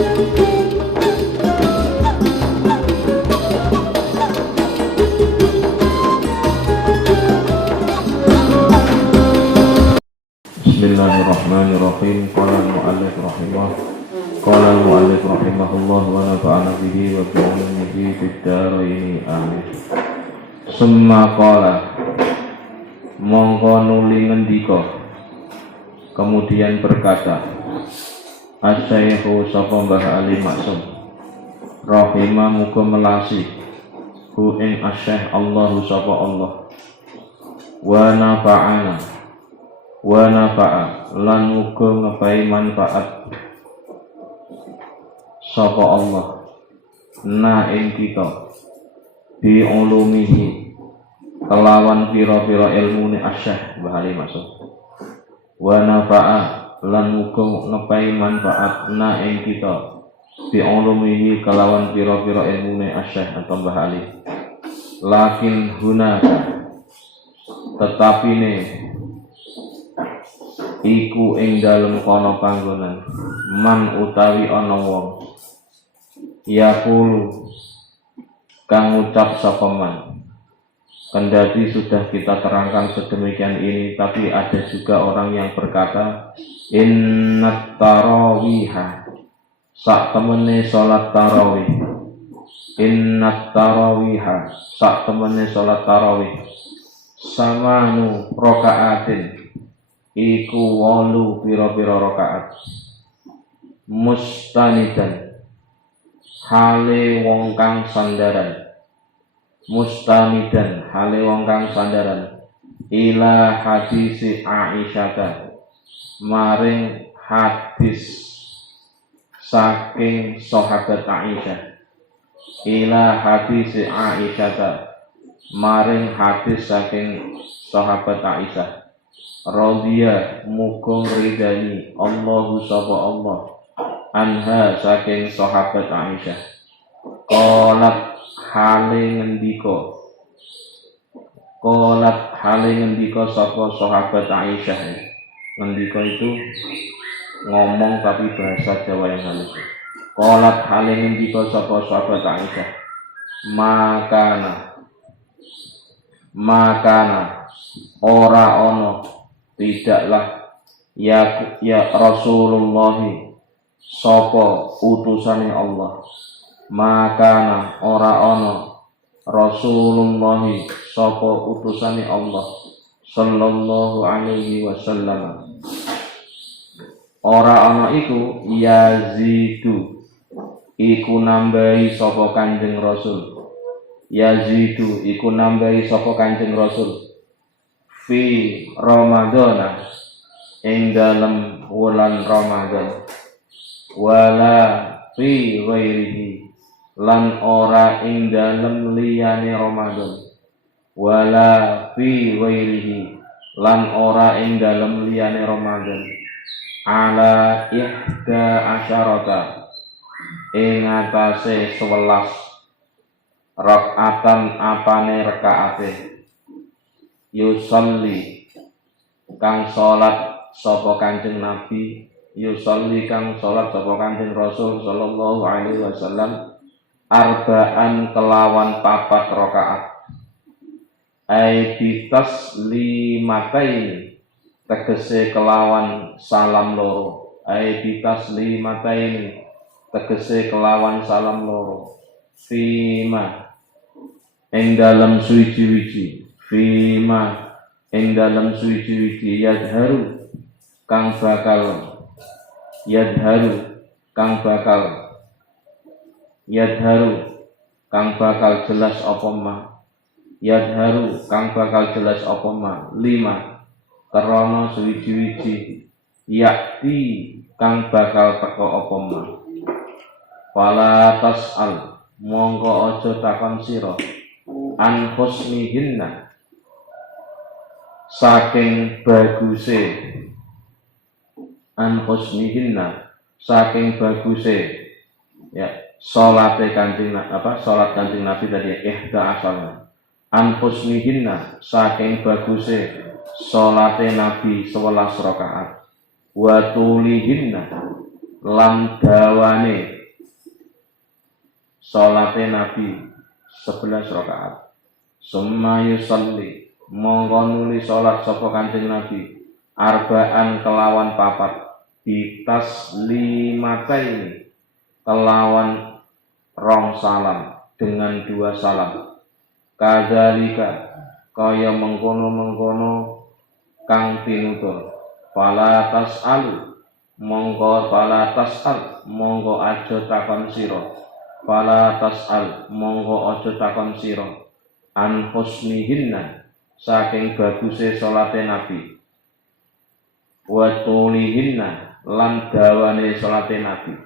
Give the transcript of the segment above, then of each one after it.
Bismillahirrahmanirrahim. Qala al-mu'allif rahimahullah wa nafa'ana bihi wa bi'ulumihi fid dharain amin. Summa qala, mongko nuli ngendika, kemudian berkata, Asy-Syaikhu sapa Mbah Ali Maksum, rahimah muga melasi hu ing asy-Syaikh Allahu sapa Allah, wa nafa'ana wa nafa'a lan muga ngepai manfaat sapa Allah na ing kita bi ulumihi kelawan pira-pira ilmune Asy-Syaikh Mbah Ali Maksum, wa nafa'a lan muga ngepai manfaat na ing kita bi ulumihi kelawan pira-pira ilmune Asy-Syaikh atau Mbah Ali. Lakin hunaka tetapine iku ing dalem kono panggonan man utawi ana wong yaqulu kang ngucap sapa man. Kendati sudah kita terangkan sedemikian ini, tapi ada juga orang yang berkata, innat tarawiha, sak temene salat tarawih, innat tarawiha, sak temene salat tarawih, samanu rakaatin, iku 8 pira-pira rakaat, mustanidan hale wong kang sandaran, mustanidan hale wong kang sandaran, ila hadisi Aisyah, maring hadis saking sahabat Aisyah, ila hadisi Aisyah, maring hadis saking sahabat Aisyah, radhiya muga ridani Allahu sapa Allah anha saking sahabat Aisyah, qalat hale ngendika sapa sahabat Aisyah. Ngendika itu ngomong tapi bahasa Jawa yang halus. Qalat hale ngendika sapa sahabat Aisyah, makana ora ono, tidaklah ya Rasulullah sapa utusane Allah, makana ora ono Rasulullah sapa utusane Allah sallallahu alaihi wasallam, ora ono iku yazidu iku nambahi sapa Kanjeng Rasul, yazidu iku nambahi sapa Kanjeng Rasul fi Ramadana ing dalem wulan Ramadan, wala fi ghairihi lan ora ing dalem liyane Ramadan, wala fi ghairihi lan ora ing dalem liyane Ramadan, ala ihda asyarata ing atase 11 rakaatan apane rakaate, yusolli kang salat sapa Kanjeng Nabi, yusolli kang salat sapa Kanjeng Rasul sallallahu alaihi wasallam, arba'an kelawan 4 rakaat, ai bitas limatain tegese kelawan salam loro, ai bitas limatain tegese kelawan salam loro, fima ing dalem suwiji-wiji, fima ing dalem suwiji-wiji, yadharu kang bakal jelas apa ma, yadharu kang bakal jelas apa ma, 5 karana suwiji-wiji, yakti kang bakal teko apa ma, fala tas'al mongko aja takon sira, an husnihinna saking baguse, an husnihinna saking baguse ya salate Kanjeng salat Kanjeng Nabi tadi ihda asalna, an husnihinna saking baguse salate Nabi 11 rakaat, wa tulihinna lan dawane salate Nabi 11 rakaat. Summa yusalli mongko nuli salat sapa Kanjeng Nabi arba'an kelawan papat bitas limataini kelawan rong salam dengan 2 salam. Kadzalika kaya mengkono-mengkono kang tinutur. Fala tas'al mongko aja takon sira. Fala tas'al mongko aja takon sira an husnihinna saking baguse salate Nabi wa tulihinna lan dawane salate Nabi.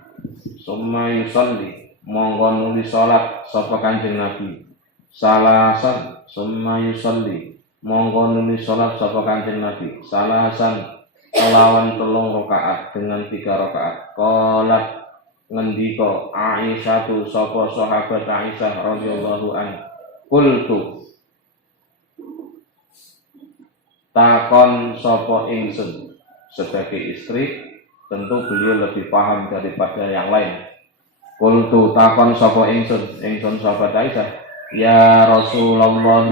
Summa yusalli mongko nuli salat sapa Kanjeng Nabi salasan. Summa yusalli mongko nuli salat sapa Kanjeng Nabi salasan kelawan 3 rakaat dengan 3 rakaat. Qalat ngendika Aisyah tu sapa sahabat Aisyah radhiyallahu anha, qultu takon sapa ingsun. Sebagai istri tentu beliau lebih paham daripada yang lain. Qultu takon sapa ingsun sahabat Aisyah, ya Rasulullah,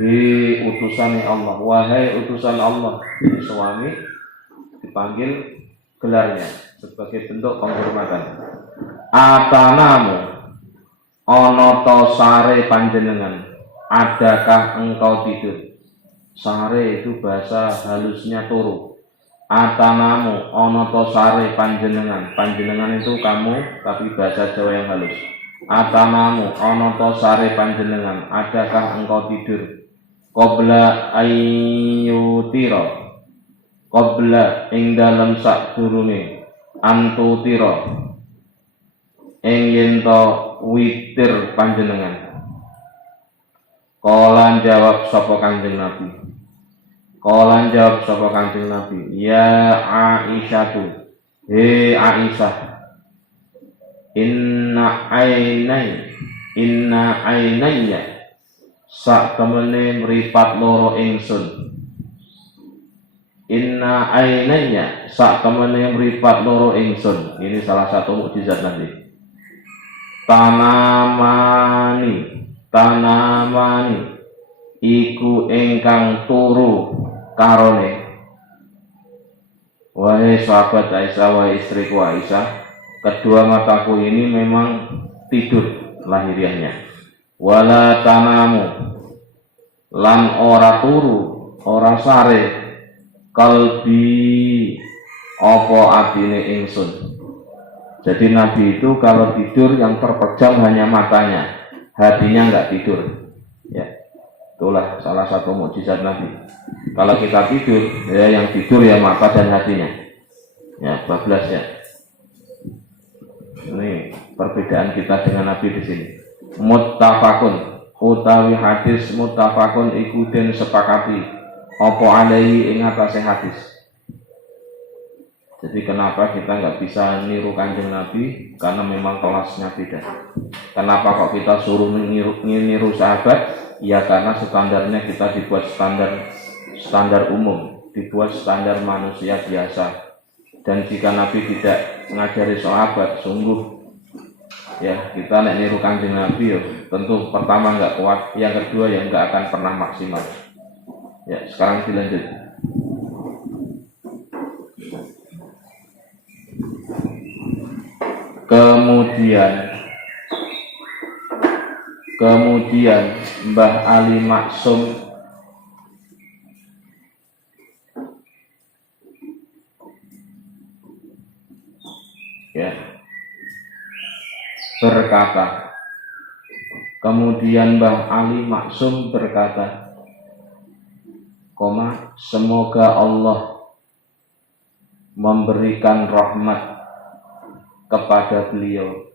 hi utusan Allah, wahai utusan Allah. Suami dipanggil gelarnya sebagai bentuk penghormatan. Atanamu ana ta sare panjenengan, adakah engkau tidur? Sare itu bahasa halusnya turu. Atanamu ana ta sare panjenengan, panjenengan itu kamu tapi bahasa Jawa yang halus. Atanamu ana ta sare panjenengan, adakah engkau tidur? Qabla ayyutira qabla ing dalem sadurunge antutira ing yen to witir panjenengan. Qalan jawab sapa Kanjeng Nabi. Ya Aisyatu, he Aisyah, inna ainayya sak temene mripat loro ingsun. Inna ainayya sak temene mripat loro ingsun. Ini salah satu mukjizat Nabi. Tanamani iku ingkang turu karone. Wahai sahabat Aisyah, wahai istriku Aisyah, kedua mataku ini memang tidur lahiriahnya. Wala tanamu lan ora turu, ora sare kalbi apa atine ingsun. Jadi Nabi itu kalau tidur yang terpejam hanya matanya, hatinya enggak tidur. Ya, itulah salah satu mukjizat Nabi. Kalau kita tidur, ya yang tidur ya mata dan hatinya. Ya, bablas ya. Ini perbedaan kita dengan Nabi di sini. Muttafaqun utawi hadis muttafaqun iku den sepakati apa alaihi ing atase hadis. Jadi kenapa kita nggak bisa niru Kanjeng Nabi? Karena memang kelasnya beda. Kenapa kok kita suruh niru sahabat? Ya karena standarnya kita dibuat standar umum, dibuat standar manusia biasa. Dan jika Nabi tidak mengajari sahabat, sungguh ya kita nek niru Kanjeng Nabi ya, tentu pertama nggak kuat, yang kedua ya nggak akan pernah maksimal. Ya sekarang dilanjut. Kemudian Mbah Ali Maksum ya berkata, semoga Allah memberikan rahmat kepada beliau.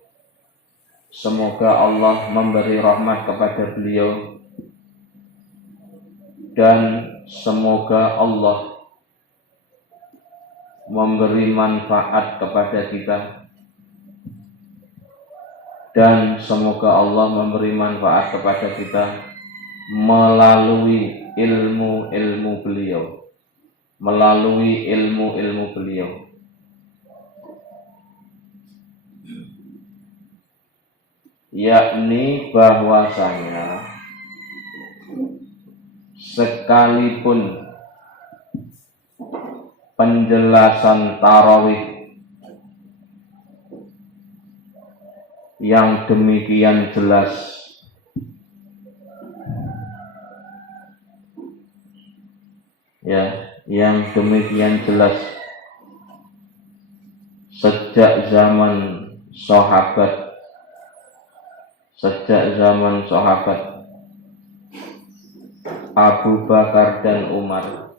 Semoga Allah memberi rahmat kepada beliau dan semoga Allah memberi manfaat kepada kita dan semoga Allah memberi manfaat kepada kita melalui ilmu-ilmu beliau. yakni bahwasanya sekalipun penjelasan tarawih yang demikian jelas yang demikian jelas sejak zaman sahabat Abu Bakar dan Umar,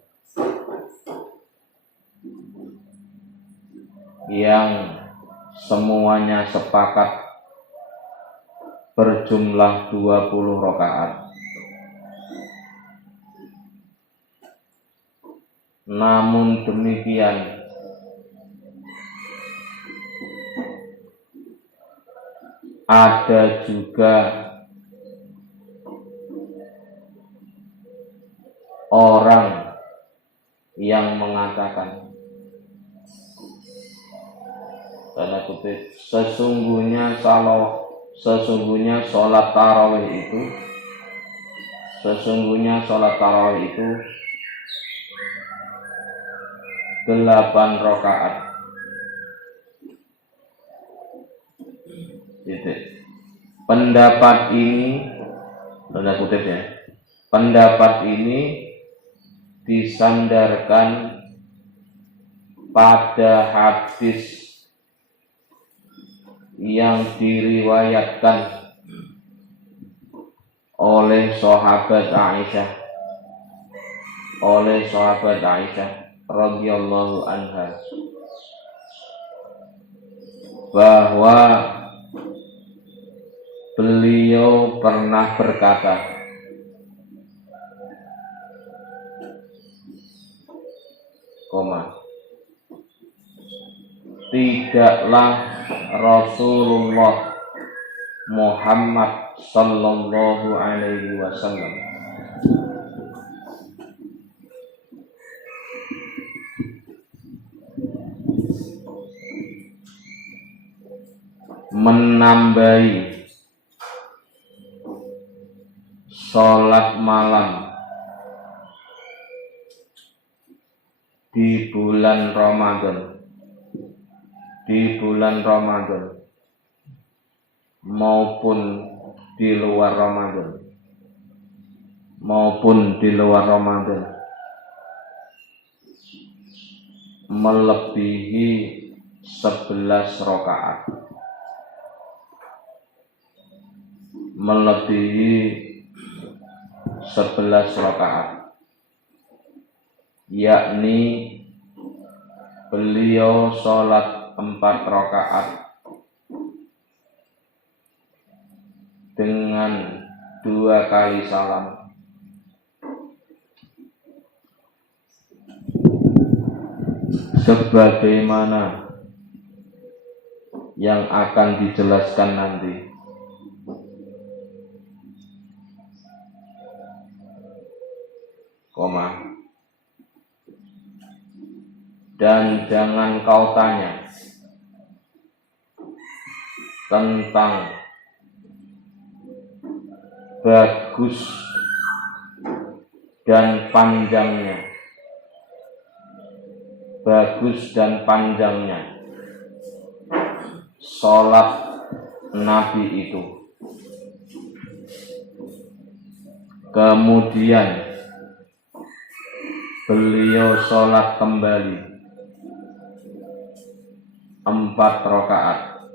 yang semuanya sepakat berjumlah 20 rakaat. Namun demikian ada juga orang yang mengatakan, tanda kutip, sesungguhnya sholat tarawih itu 8 rakaat. Pendapat ini, tanda kutip ya, pendapat ini disandarkan pada hadis yang diriwayatkan oleh sahabat Aisyah radhiyallahu anha, bahwa beliau pernah berkata, tidaklah Rasulullah Muhammad sallallahu alaihi wasallam menambahi sholat malam di bulan Ramadan maupun di luar Ramadan melebihi 11 rakaat, yakni beliau sholat 4 rakaat dengan 2 kali salam, sebagaimana yang akan dijelaskan nanti. Dan jangan kau tanya tentang bagus dan panjangnya sholat Nabi itu. Kemudian beliau sholat kembali 4 rakaat.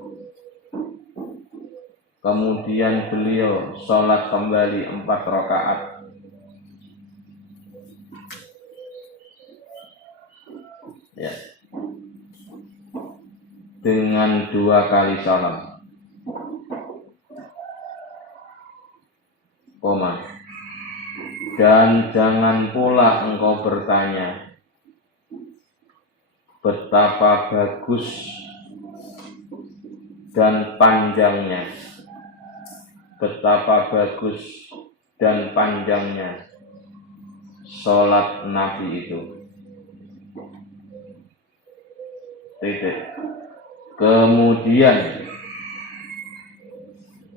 Kemudian beliau sholat kembali 4 rakaat. Ya. Dengan 2 kali salam. Dan jangan pula engkau bertanya betapa bagus dan panjangnya sholat Nabi itu.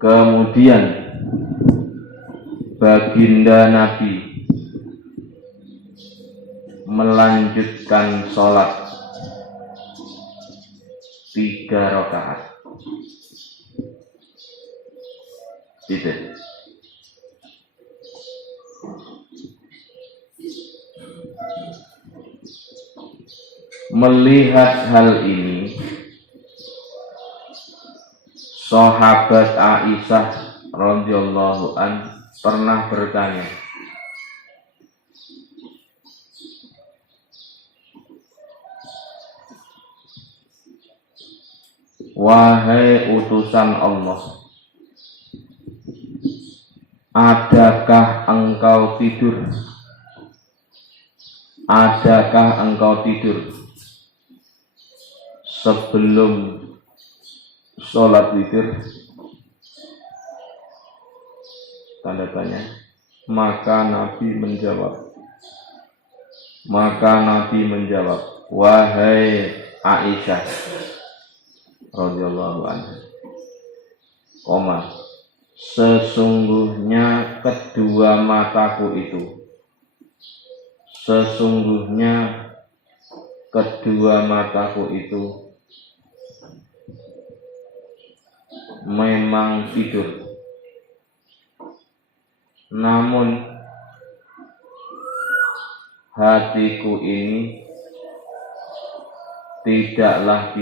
Kemudian baginda Nabi melanjutkan sholat 3 rakaat. Titik. Melihat hal ini, sahabat Aisyah radhiyallahu an pernah bertanya, wahai utusan Allah, adakah engkau tidur? Adakah engkau tidur sebelum sholat witir? Tanda tanya. Maka Nabi menjawab, wahai Aisyah radhiyallahu anha, sesungguhnya kedua mataku itu memang tidur, namun hatiku ini tidaklah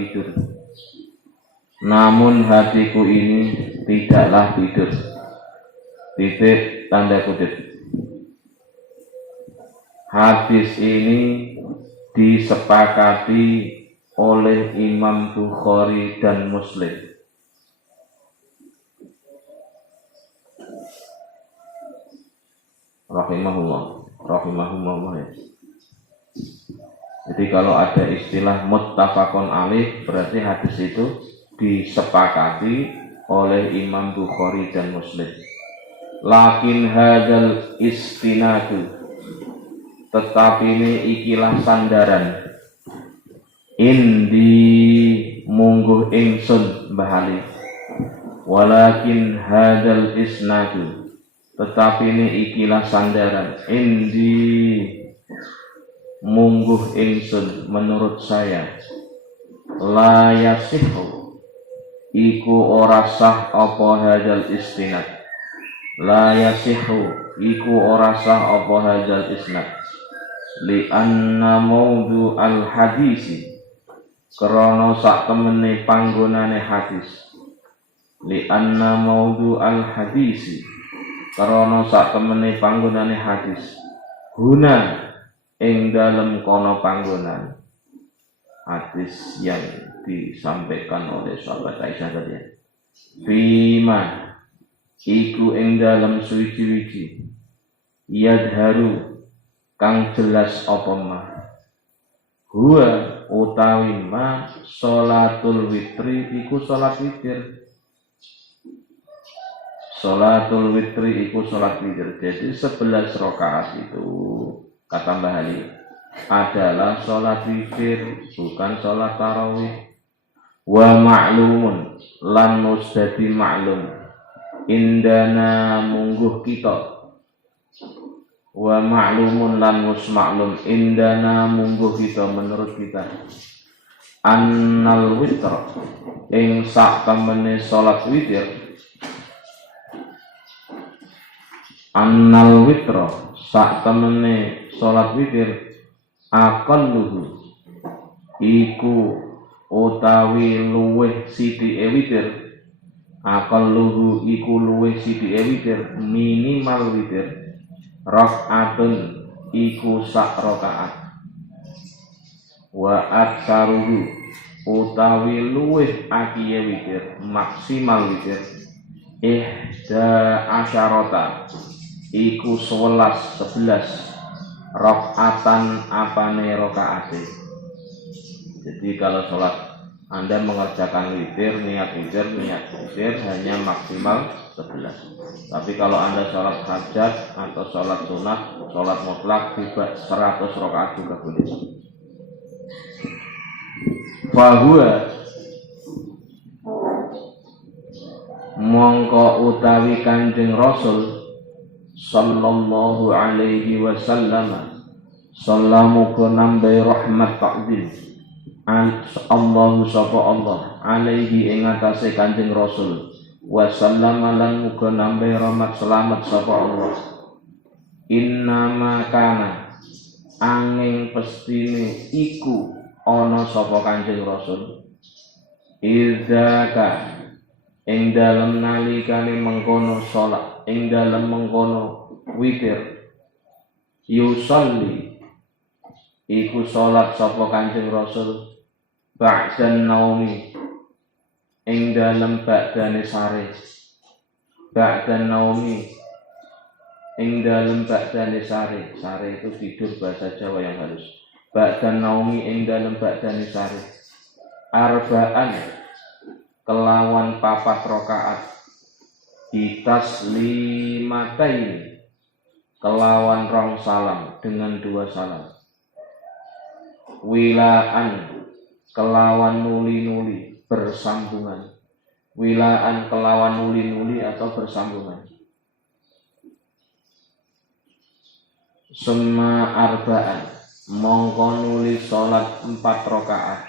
tidur. Titik tanda kutip. Hadis ini disepakati oleh Imam Bukhari dan Muslim. Rahimahumullah ya. Jadi kalau ada istilah muttafaqun alaih, berarti hadis itu disepakati oleh Imam Bukhari dan Muslim. Lakin hadzal istinadu, tetapi ini ikilah sandaran, indi mungguh ingsun bahali. Walakin hadzal isnadu, tetapi ini ikilah sandaran, indi mungguh ingsun menurut saya, la yasihu iku ora sah apa hadzal istinad, la yasihu iku ora sah apa hadzal isnad, li anna maudhu al hadisi, krana sak temene panggonane hadis, li anna maudhu al hadisi, krana sak temene panggonane hadis, guna ing dalem kono panggonan. Hadis yang disampaikan oleh sahabat Aisyah tadi, fima iku ing dalem suwiji-wiji, yadharu kang jelas apa mah, huwa utawi ma sholatul witri iku sholat witir. Sholatul witri iku sholat witir. Jadi 11 rakaat itu, kata Mbah Ali, adalah sholat witir, bukan sholat tarawih. Wa ma'lumun lan musdadi ma'lum indana mungguh kita. Wa ma'lumun lan musmaklum indana mungguh kita, menurut kita, annal witr ing sak temene sholat witir, annal witr sak temene sholat witir, aqalluhu iku utawi luweh sithike witir, aqalluhu iku luweh sithike witir, minimal witir, rakaatun iku sak rakaat, wa aksaruhu utawi luweh akiye witir, maksimal witir, ihda asyarata iku 11 rakaatan apane rakaate. Jadi kalau sholat Anda mengerjakan witir, niat witir hanya maksimal 11. Tapi kalau Anda sholat hajat atau sholat sunat, sholat mutlak juga 100 rakaat juga boleh. Fahuwa mongko utawi Kanjeng Rasul sallallahu alaihi wasallam sallamuka nambai rahmat takdir Allahu sapa Allah alaihi ing atase Kanjeng Rasul wasallama lan muga nambai rahmat selamat sapa Allah innama kana angin pestine iku ana sapa Kanjeng Rasul idzaka ing dalem nalikane mengkono salat ing dalem mengkono witir yusolli iku salat sapa Kanjeng Rasul ba'dan naumi ing dalem ba'dane sare ba'dan naumi ing dalem ba'dane sare itu tidur bahasa Jawa yang halus ba'dan naumi ing dalem ba'dane sare arba'an kelawan papat rakaat bitaslimatain kelawan rong salam dengan dua salam wilaan kelawan nuli-nuli bersambungan wilaan kelawan nuli-nuli atau bersambungan summa arba'an mongko nuli salat 4 rakaat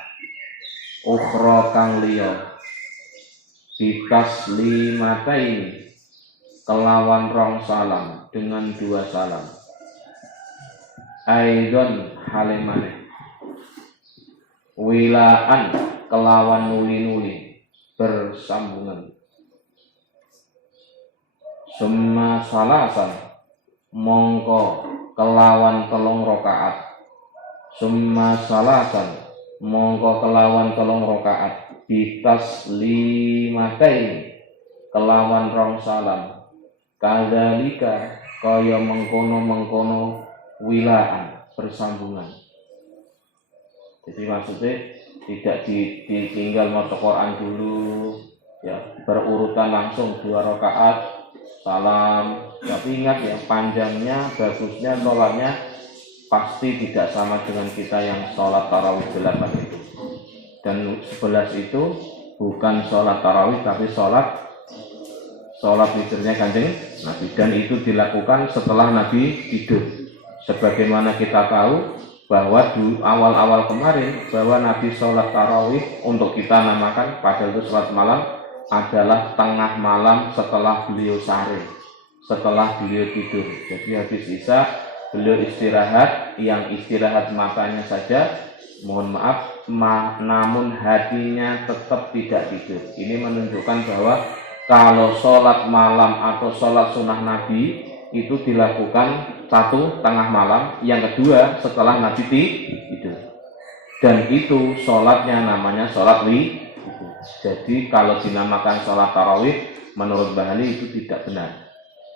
ukhra kang liya bitaslimatain kelawan rong salam dengan 2 salam aidon halimane wilaan kelawan nuli-nuli bersambungan summa salasan mongko kelawan 3 rakaat summa salasan mongko kelawan 3 rakaat bitaslimatain kelawan rong salam kadzalika kaya mengkono wilaan bersambungan. Jadi maksudnya tidak ditinggal maca Quran dulu ya, berurutan langsung 2 rakaat salam. Tapi ingat ya, panjangnya bagusnya sholatnya pasti tidak sama dengan kita yang sholat tarawih 8 itu. Dan 11 itu bukan sholat tarawih tapi sholat witirnya Kanjeng Nabi, dan itu dilakukan setelah Nabi tidur. Sebagaimana kita tahu bahwa di awal-awal kemarin bahwa Nabi sholat tarawih untuk kita namakan padahal itu sholat malam adalah tengah malam setelah beliau sare, setelah beliau tidur. Jadi habis isya beliau istirahat, yang istirahat matanya saja, mohon maaf, namun hatinya tetap tidak tidur. Ini menunjukkan bahwa kalau sholat malam atau sholat sunnah Nabi itu dilakukan 1 tengah malam, yang kedua setelah Nabi tidur. Dan itu sholatnya namanya sholat witir. Jadi kalau dinamakan sholat tarawih menurut Bahali itu tidak benar.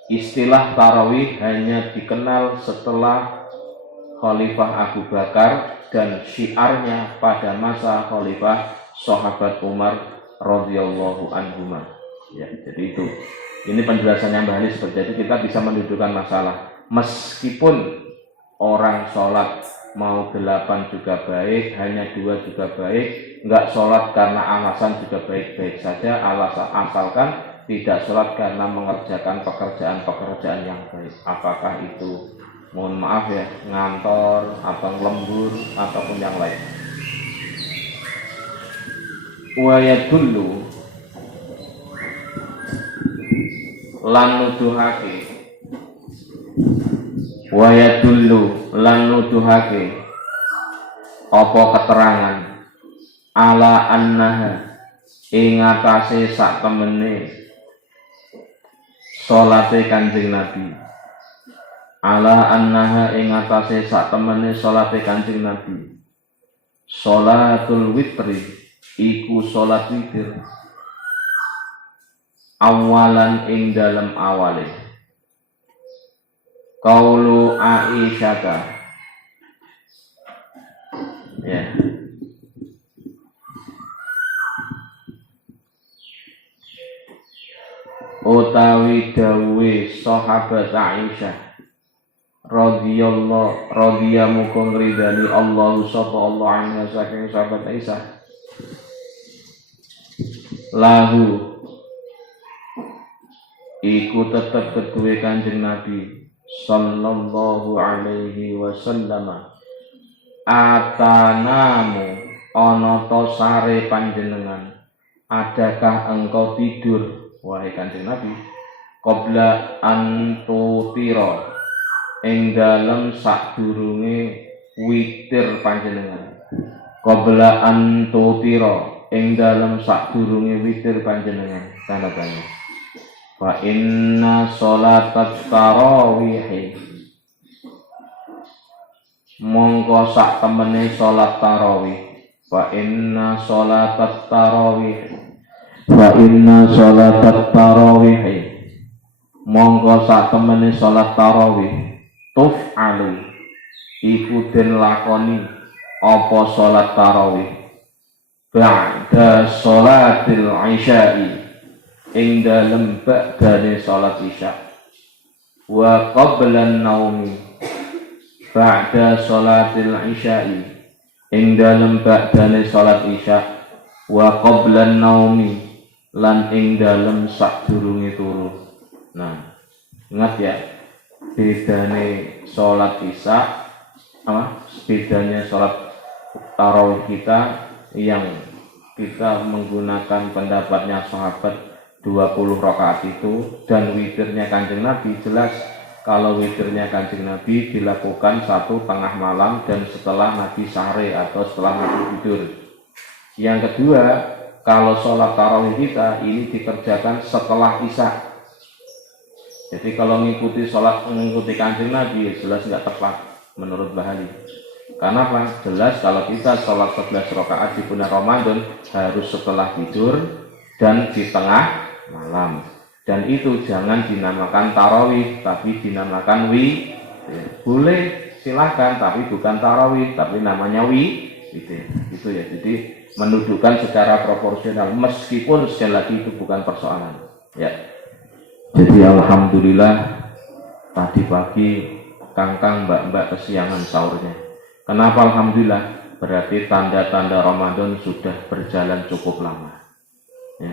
Istilah tarawih hanya dikenal setelah Khalifah Abu Bakar dan syiarnya pada masa Khalifah sahabat Umar radhiyallahu anhuma. Ya, jadi itu. Ini penjelasannya Mbah Ali seperti itu. Kita bisa mendudukkan masalah. Meskipun orang sholat mau 8 juga baik, hanya 2 juga baik, enggak sholat karena alasan juga baik-baik saja, alasan asalkan tidak sholat karena mengerjakan pekerjaan-pekerjaan yang baik. Apakah itu, mohon maaf ya, ngantor atau lembur ataupun yang lain. Wa dulu lan nuduhake wa yadullu lan nuduhake apa keterangan ala annaha ing atase sak temene salate Kanjeng Nabi, ala annaha ing atase sak temene salate Kanjeng Nabi, salatul witri iku salat witir awalan ing dalam awale. Qaulu Aisyah, ya, utawi dawuhe sahabat Aisyah radhiyallahu ngridani Allah sapa Allah anha saking sahabat Aisyah, lahu iku tetep kedue Kanjeng Nabi sallallahu alaihi wasallam atanamu ana ta sare panjenengan, adakah engkau tidur wahai Kanjeng Nabi qabla antutira ing dalem sadurunge witir panjenengan, qabla antutira ing dalem sadurunge witir panjenengan. Tanda tanya fa inna sholatat tarawih mongko sak temene salat tarawih, fa inna sholatat tarawih mongko sak temene salat tarawih tuf'alu iku den lakoni apa salat tarawih ba'da sholatil isya'i ing dalem ba'dane salat isya wa qablan naumi ba'da sholatil isya'i ing dalem ba'dane salat isya wa qablan naumi lan ing dalem sadurunge turu. Nah, ingat ya, bedane salat isya bedanya salat tarawih kita yang kita menggunakan pendapatnya sahabat 20 rakaat itu dan witirnya Kanjeng Nabi. Jelas kalau witirnya Kanjeng Nabi dilakukan 1 tengah malam dan setelah Nabi sare atau setelah Nabi tidur. Yang kedua, kalau sholat tarawih kita ini dikerjakan setelah isya. Jadi kalau mengikuti Kanjeng Nabi jelas tidak tepat menurut Bahali. Karena apa? Jelas kalau kita sholat 11 rakaat di bulan Ramadan harus setelah tidur dan di tengah malam, dan itu jangan dinamakan tarawih tapi dinamakan boleh silahkan tapi bukan tarawih tapi namanya itu ya. Jadi menundukkan secara proporsional meskipun sekali lagi itu bukan persoalan ya. Jadi alhamdulillah tadi pagi kangkang mbak-mbak kesiangan sahurnya. Kenapa alhamdulillah? Berarti tanda-tanda Ramadan sudah berjalan cukup lama ya.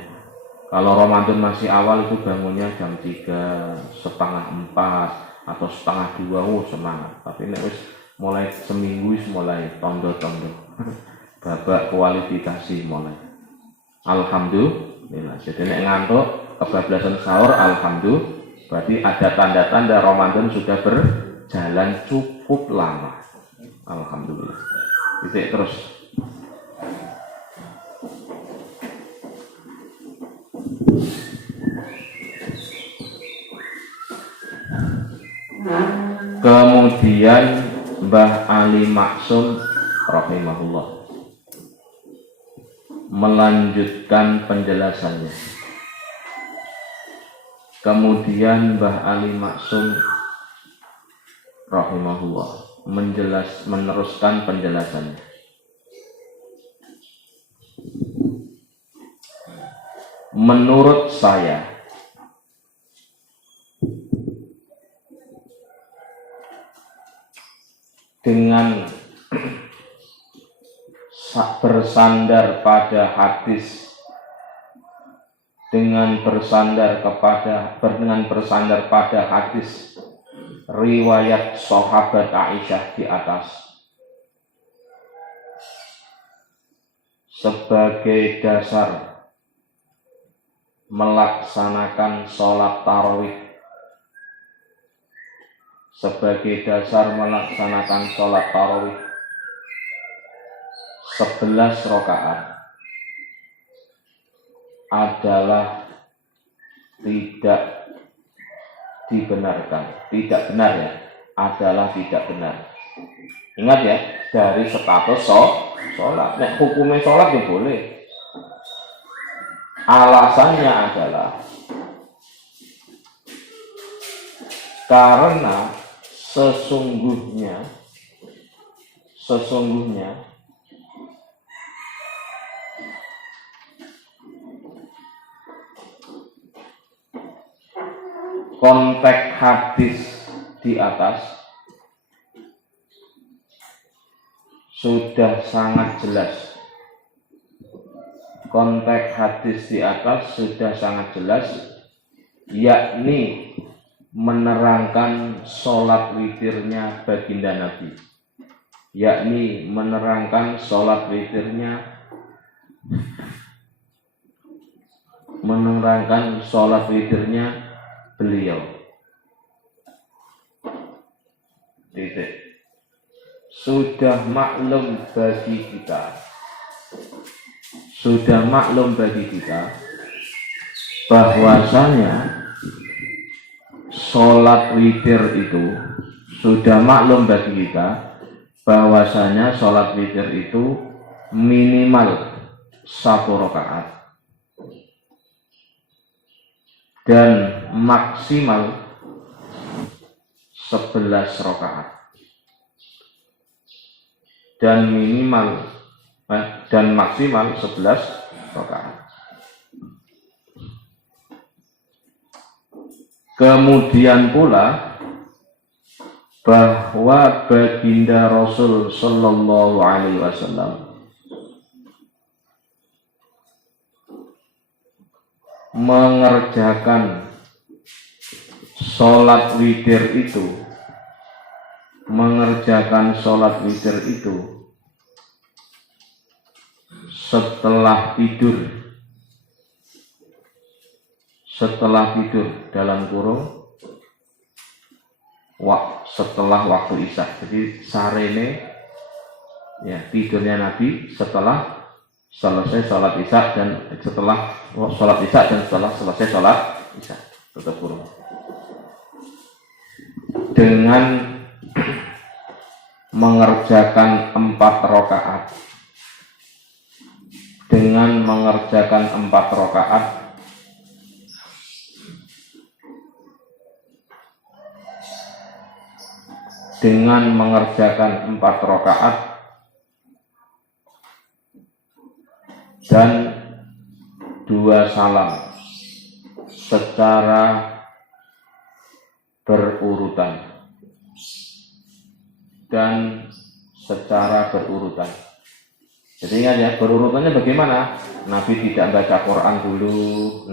Kalau Ramadan masih awal itu bangunnya jam 3, setengah 4 atau setengah 2, semangat. Tapi ini mulai seminggu mulai tondo-tondo babak kualifikasi mulai. Alhamdulillah. Jadi nek ngantuk kebablasan sahur alhamdulillah, berarti ada tanda-tanda Ramadan sudah berjalan cukup lama. Alhamdulillah. Titik terus. Kemudian Mbah Ali Maksum rahimahullah melanjutkan penjelasannya. Kemudian Mbah Ali Maksum rahimahullah meneruskan penjelasannya. Menurut saya dengan bersandar pada hadis, dengan bersandar pada hadis riwayat sahabat Aisyah di atas sebagai dasar melaksanakan sholat tarawih, sebagai dasar melaksanakan sholat tarawih 11 rakaat adalah tidak dibenarkan, tidak benar ya, adalah tidak benar. Ingat ya, dari status sholat. Nek hukumnya sholat ya boleh. Alasannya adalah karena sesungguhnya konteks hadis di atas sudah sangat jelas. Konteks hadis di atas sudah sangat jelas yakni menerangkan sholat witirnya baginda Nabi, yakni menerangkan sholat witirnya, beliau. Titik. Sudah maklum bagi kita bahwasanya sholat witir itu minimal 1 rakaat dan maksimal 11 rakaat dan maksimal 11 rakaat. Kemudian pula bahwa baginda Rasul sallallahu alaihi wasallam mengerjakan sholat witir itu setelah tidur dalam kurung setelah waktu isya. Jadi sarene ya tidurnya Nabi setelah selesai sholat isya dan setelah selesai sholat isya, tutup kurung. Dengan mengerjakan 4 rakaat. Dan 2 salam secara berurutan. Jadi ingat ya, berurutannya bagaimana? Nabi tidak baca Quran dulu,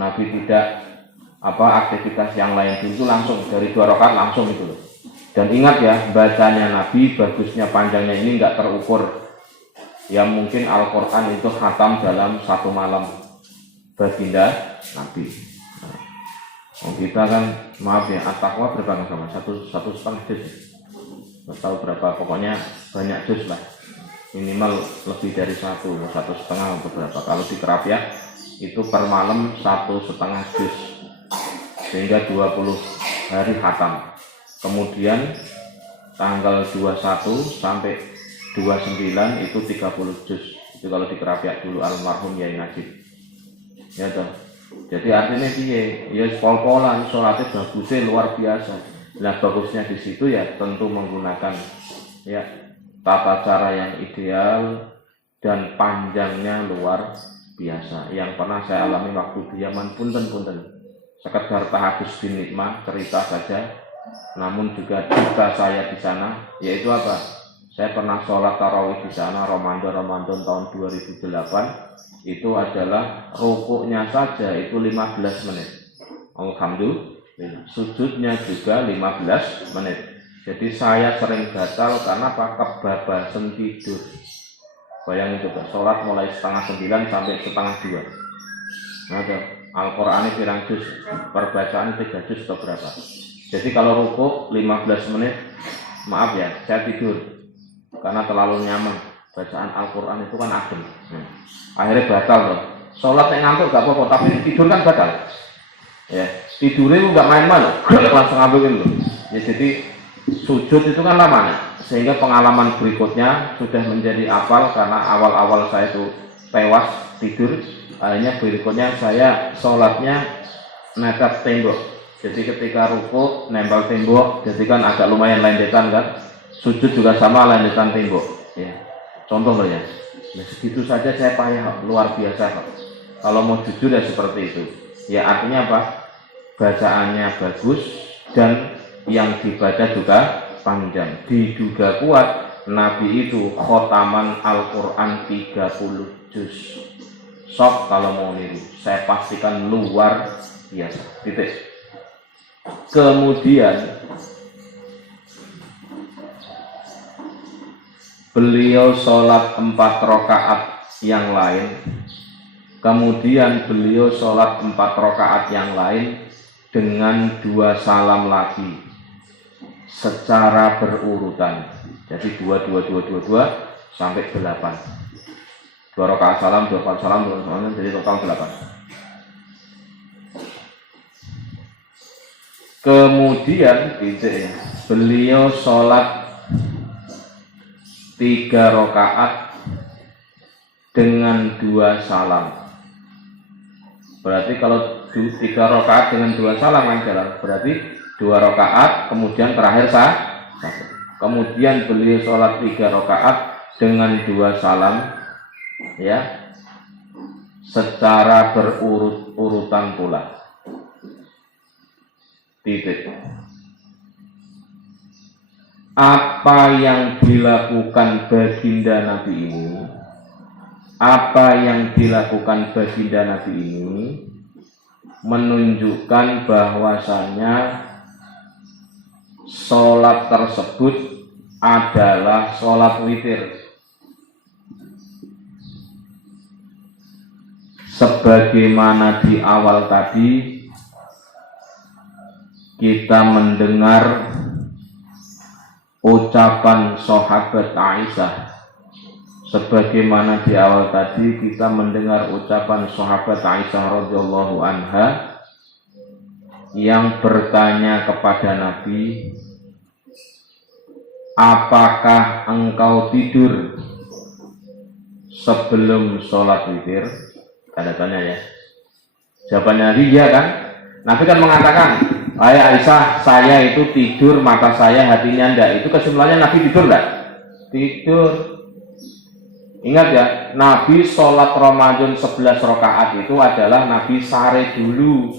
Nabi tidak aktivitas yang lain dulu, langsung dari 2 rakaat langsung itu loh. Dan ingat ya, bacanya Nabi bagusnya panjangnya ini enggak terukur. Ya mungkin Al-Quran itu khatam dalam 1 malam baginda Nabi. Kita kan maaf ya, at-taqwa berapa sama? 1,5 juz. Nggak tahu berapa, pokoknya banyak juz lah. Minimal lebih dari 1,5 atau berapa. Kalau di Kerapiak itu per malam 1,5 juz, sehingga 20 hari khatam. Kemudian tanggal 21 sampai 29 itu 30 juz. Itu kalau di Kerapiak dulu almarhum Yai Najib. Ya toh. Jadi artinya piye? Ya pol-polan, sholatnya bagusnya luar biasa. Nah bagusnya di situ ya tentu menggunakan ya tata cara yang ideal dan panjangnya luar biasa. Yang pernah saya alami waktu di Yaman, punten sekedar tahadus bin nikmah, cerita saja. Namun juga duka saya di sana, yaitu apa? Saya pernah sholat tarawih di sana Ramadan tahun 2008. Itu adalah rukuknya saja itu 15 menit. Alhamdulillah. Sujudnya juga 15 menit. Jadi saya sering batal karena kebablasan tidur. Bayangin coba, sholat mulai 8:30 sampai 8:30. Nah, Al-Quran ini pirang juz, perbacaan 3 juz atau berapa. Jadi kalau rukuk 15 menit, maaf ya, saya tidur karena terlalu nyaman. Bacaan Al-Quran itu kan adem. Akhirnya batal loh. Sholat yang ngantuk gak apa-apa, tapi tidur kan batal. Ya, tidurnya itu gak main-main loh, langsung ambilin loh. Ya jadi sujud itu kan lama, sehingga pengalaman berikutnya sudah menjadi hafal karena awal-awal saya itu tewas tidur. Akhirnya berikutnya saya sholatnya natap tembok. Jadi ketika ruku nempel tembok, jadi kan agak lumayan lendetan kan. Sujud juga sama lendetan tembok. Ya, contoh loh ya. Nah, segitu saja saya payah luar biasa kok. Kalau mau jujur ya seperti itu. Ya artinya apa? Bacaannya bagus dan yang dibaca juga panjang. Diduga kuat Nabi itu khotaman Al-Quran 30 juz. Sok kalau mau niru, saya pastikan luar biasa. Titik. Kemudian beliau sholat 4 rakaat yang lain. Kemudian beliau sholat 4 rakaat yang lain dengan 2 salam lagi secara berurutan. Jadi 2 sampai 8. 2 rakaat salam, 2 rakaat salam, 2 rakaat salam, jadi total 8. Kemudian beliau sholat 3 rakaat dengan 2 salam. Berarti kalau 3 rakaat dengan 2 salam kan jalan. Berarti 2 rakaat kemudian terakhir satu. Kemudian beliau sholat 3 rakaat dengan 2 salam, ya, secara berurut-urutan pula. Titik. Apa yang dilakukan baginda Nabi ini? Apa yang dilakukan baginda Nabi ini menunjukkan bahwasanya sholat tersebut adalah sholat witir. Sebagaimana di awal tadi kita mendengar ucapan sahabat Aisyah. Sebagaimana di awal tadi kita mendengar ucapan sahabat Aisyah radhiyallahu anha yang bertanya kepada Nabi, apakah engkau tidur sebelum sholat witir? Tanda tanya ya. Jawabannya Nabi iya kan? Nabi kan mengatakan, "Hai Aisyah, saya itu tidur, mata saya hatinya enggak." Itu kesimpulannya Nabi tidur enggak? Tidur. Ingat ya, Nabi sholat Ramadan 11 rakaat itu adalah Nabi sare dulu.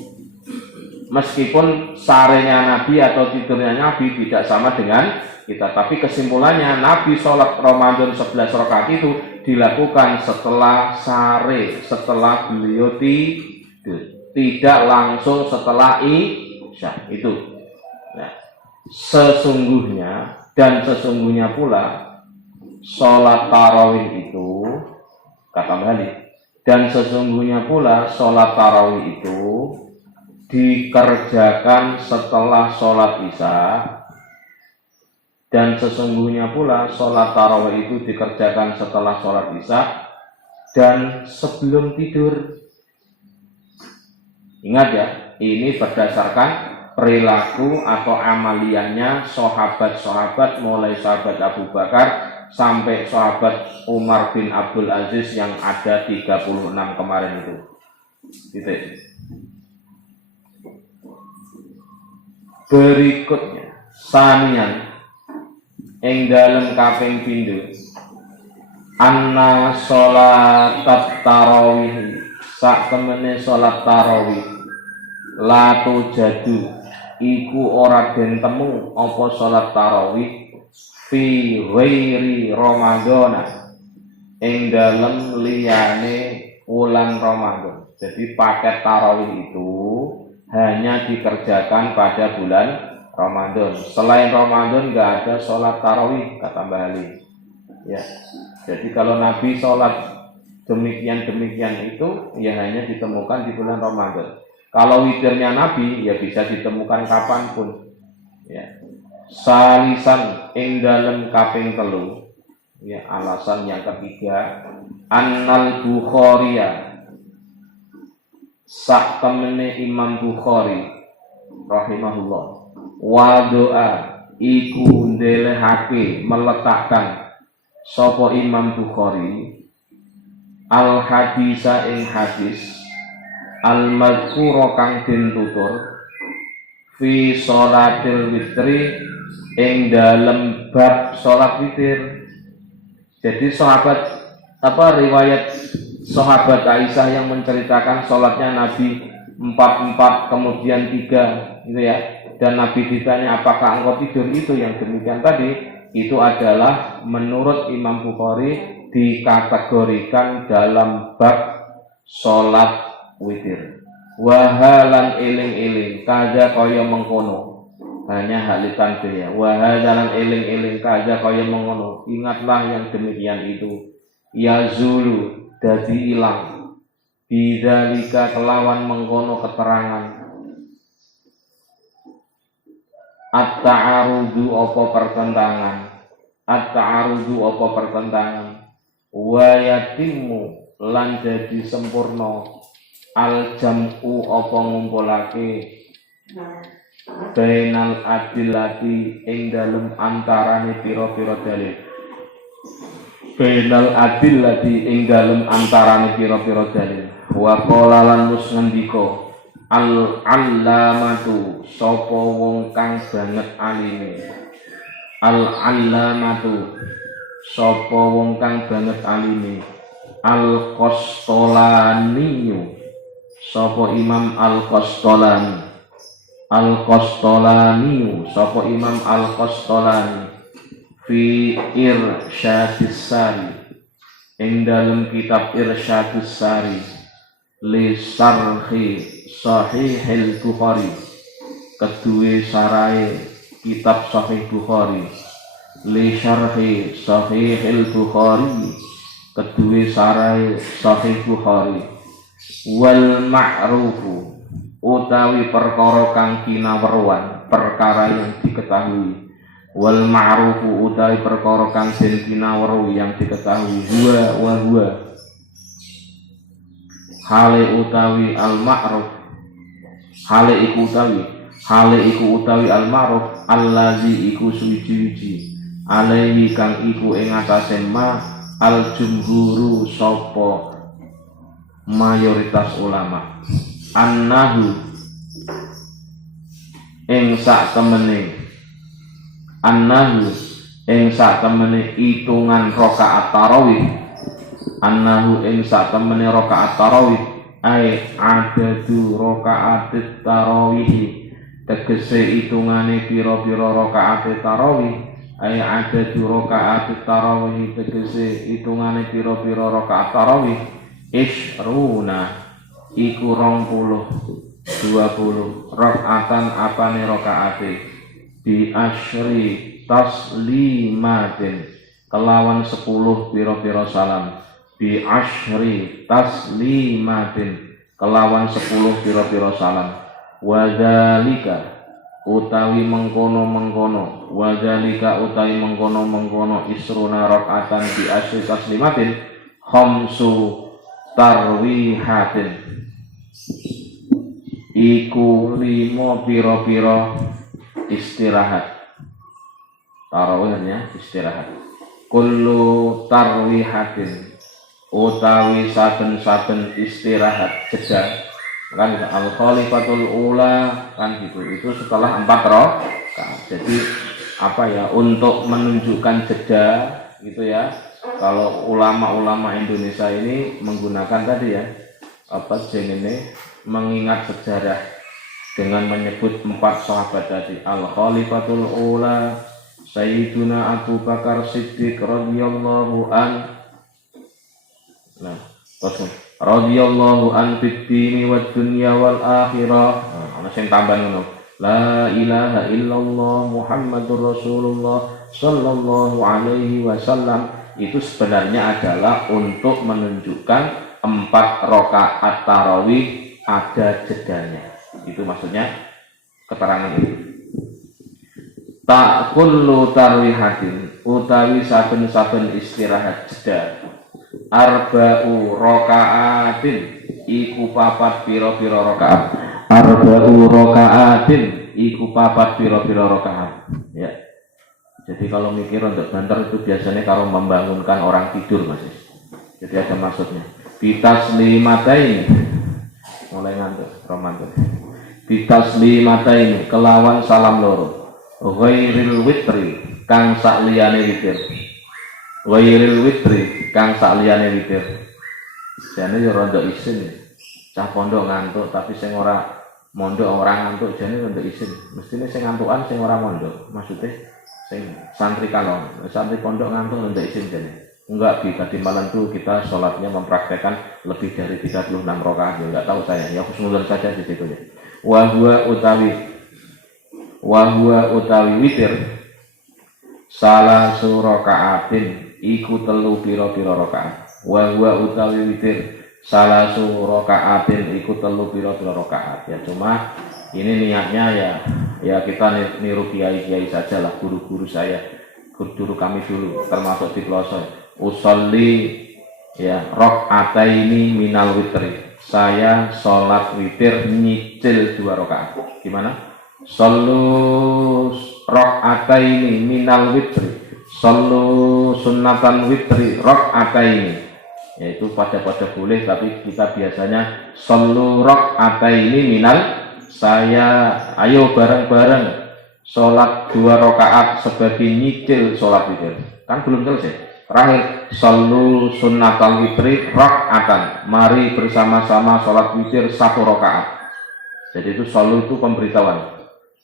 Meskipun sarenya Nabi atau tidurnya Nabi tidak sama dengan kita, tapi kesimpulannya Nabi sholat Ramadan 11 rakaat itu dilakukan setelah sare, setelah beliau tidur, tidak langsung setelah isya. Itu nah, sesungguhnya pula sholat tarawih itu, kata balik, dan sesungguhnya pula sholat tarawih itu dikerjakan setelah sholat isya, dan sesungguhnya pula sholat tarawih itu dikerjakan setelah sholat isya dan sebelum tidur. Ingat ya, ini berdasarkan perilaku atau amaliyahnya sahabat-sahabat, mulai sahabat Abu Bakar sampai sahabat Umar bin Abdul Aziz yang ada 36 kemarin itu. Titik. Berikutnya, sanian ing dalem kaping pindho anna sholatat tarawih, sak temene sholat tarawih la tujadu iku ora den temu apa sholat tarawih fi ghairi Ramadhana ing dalem liyane wulan Ramadan. Jadi paket tarawih itu hanya dikerjakan pada bulan Ramadan. Selain Ramadan nggak ada sholat tarawih, kata Mbak Ali. Ya, jadi kalau Nabi sholat demikian itu ya hanya ditemukan di bulan Ramadan. Kalau witirnya Nabi ya bisa ditemukan kapanpun. Ya. Salisan ing dalem kaping telu. Ya, alasan yang ketiga, Annal Bukhariya, sak temene Imam Bukhari rahimahullah, wa doa iku ndelehake meletakkan sapa Imam Bukhari al hadisa ing hadis al madhkura kang den tutur fi sholatil witri ing dalem bab salat witir. Jadi riwayat sahabat Aisyah yang menceritakan sholatnya Nabi 4 kemudian 3 gitu ya, dan Nabi ditanya apakah engkau tidur, itu yang demikian tadi itu adalah menurut Imam Bukhari dikategorikan dalam bab sholat witir. wahalan eling-eling kaja kaya mengkono, hanya halitan ya, wahalan eling-eling kaja kaya mengkono, ingatlah yang demikian itu, yazulu dadi ilang, bidzalika kelawan mengkono keterangan, at-ta'arudu apa pertentangan, at-ta'arudu apa pertentangan, wa yatimmu lan dadi sempurna, al-jam'u apa ngumpulake, bainal adillati ing dalem antarane pira-pira dalil, bainal adillati ing dalem antarane pira-pira dalil, wa qala lan mus ngendika al-allamatu sapa wong kang banget alime, al-allamatu sapa wong kang banget alime, al-Qastolaniyu sapa Imam al-Qastolani, al-Qastolaniyu sapa Imam al-Qastolani, fi Irsyadis Sari ing dalem kitab Irsyadis Sari, li sarhi Sahihil Bukhari kedue sarai kitab Sahih Bukhari, li syarhi Sahihil Bukhari kedue sarai Sahih Bukhari, wal ma'rufu utawi perkara kang kinaweruhan, perkara yang diketahui, wal ma'rufu utawi perkara kang den kinaweruhi yang diketahui, huwa hale utawi al ma'ruf, hale iku utawi al ma'ruf, allazi iku suwiji-wiji, alaihi kang iku ing atase ma al jumhuru sapa mayoritas ulama, annahu ing sak temene hitungan rakaat tarawih, annahu ing sak temene rakaat tarawih, ai adadu rakaatit tarawih, tegese hitungane pira-pira rakaat tarawih, ai adadu rakaatit tarawih, tegese hitungane pira-pira rakaat tarawih, isruna iku 20 rakaatan apane rakaate, bi asyri taslimatin kelawan 10 pira-pira salam, bi asyri taslimatin kelawan 10 pira-pira salam, wadzalika utawi mengkono isruna rakaatan bi asyri taslimatin khamsu tarwihatin iku 5 pira-pira istirahat, tarawihnya istirahat, kullu tarwihatin utawi saben-saben istirahat jeda, kan al-khalifatul ula kan gitu, itu setelah 4 rakaat. Jadi apa ya, untuk menunjukkan jeda gitu ya, kalau ulama-ulama Indonesia ini menggunakan tadi ya apa jenenge, mengingat sejarah dengan menyebut 4 sahabat tadi, al-khalifatul ula Sayyiduna Abu Bakar Siddiq radhiyallahu an, nah radhiyallahu an fid dini wad dunya wal akhirah, ana sing tambah ngono, la ilaha illallah Muhammadur Rasulullah sallallahu alaihi wasallam. Itu sebenarnya adalah untuk menunjukkan 4 rakaat tarawih ada jedanya. Itu maksudnya keterangan itu. Tak kullu tarwihatin utawi saben-saben istirahat jeda, arba'u rakaatin iku 4 pira-pira rakaat, arba'u rakaatin iku 4 pira-pira rakaat ya. Jadi kalau mikir untuk banter itu biasanya kalau membangunkan orang tidur Mas. Jadi ada maksudnya. Bitaslimatain, mulai ngantuk, romantis. Bitaslimatain kelawan salam loro. Ghairil witri kang sakliyane witir. Ghairil witri kang sakliyane witir. Jane yo rondo isin. Cah pondok ngantuk tapi sing ora mondok ora ngantuk jane rondo isin. Mestine sing ngantukan sing ora mondok. Maksudnya sing santri kalong, santri pondok ngantuk ndak isin jane. Enggak, di tadi malam tuh kita sholatnya mempraktekkan lebih dari 36 rakaat. Ya enggak tahu saya, ya husnuzon saja di situ ya. Wahwa utawi witir salah surakaatin iku telu pira-pira rakaat. Wahwa utawi witir salah surakaatin iku telu pira-pira rakaat. Ya cuma ini niatnya ya kita niru kiai-kiai saja lah, guru-guru saya, guru kami dulu termasuk di pelosok. Usolli ya rakaataini minal witri. Saya sholat witir nyicil 2 rakaat. Gimana? Sallu rakaataini minal witri. Sallu sunnatan witri rakaataini. Yaitu pada boleh, tapi kita biasanya sallu rakaataini minal. Saya ayo bareng-bareng sholat 2 rakaat sebagai nyicil sholat witir. Kan belum selesai. Terakhir, sallu sunnatal witri rakaatan. Mari bersama-sama sholat witir 1 rakaat. Jadi itu sallu itu pemberitahuan.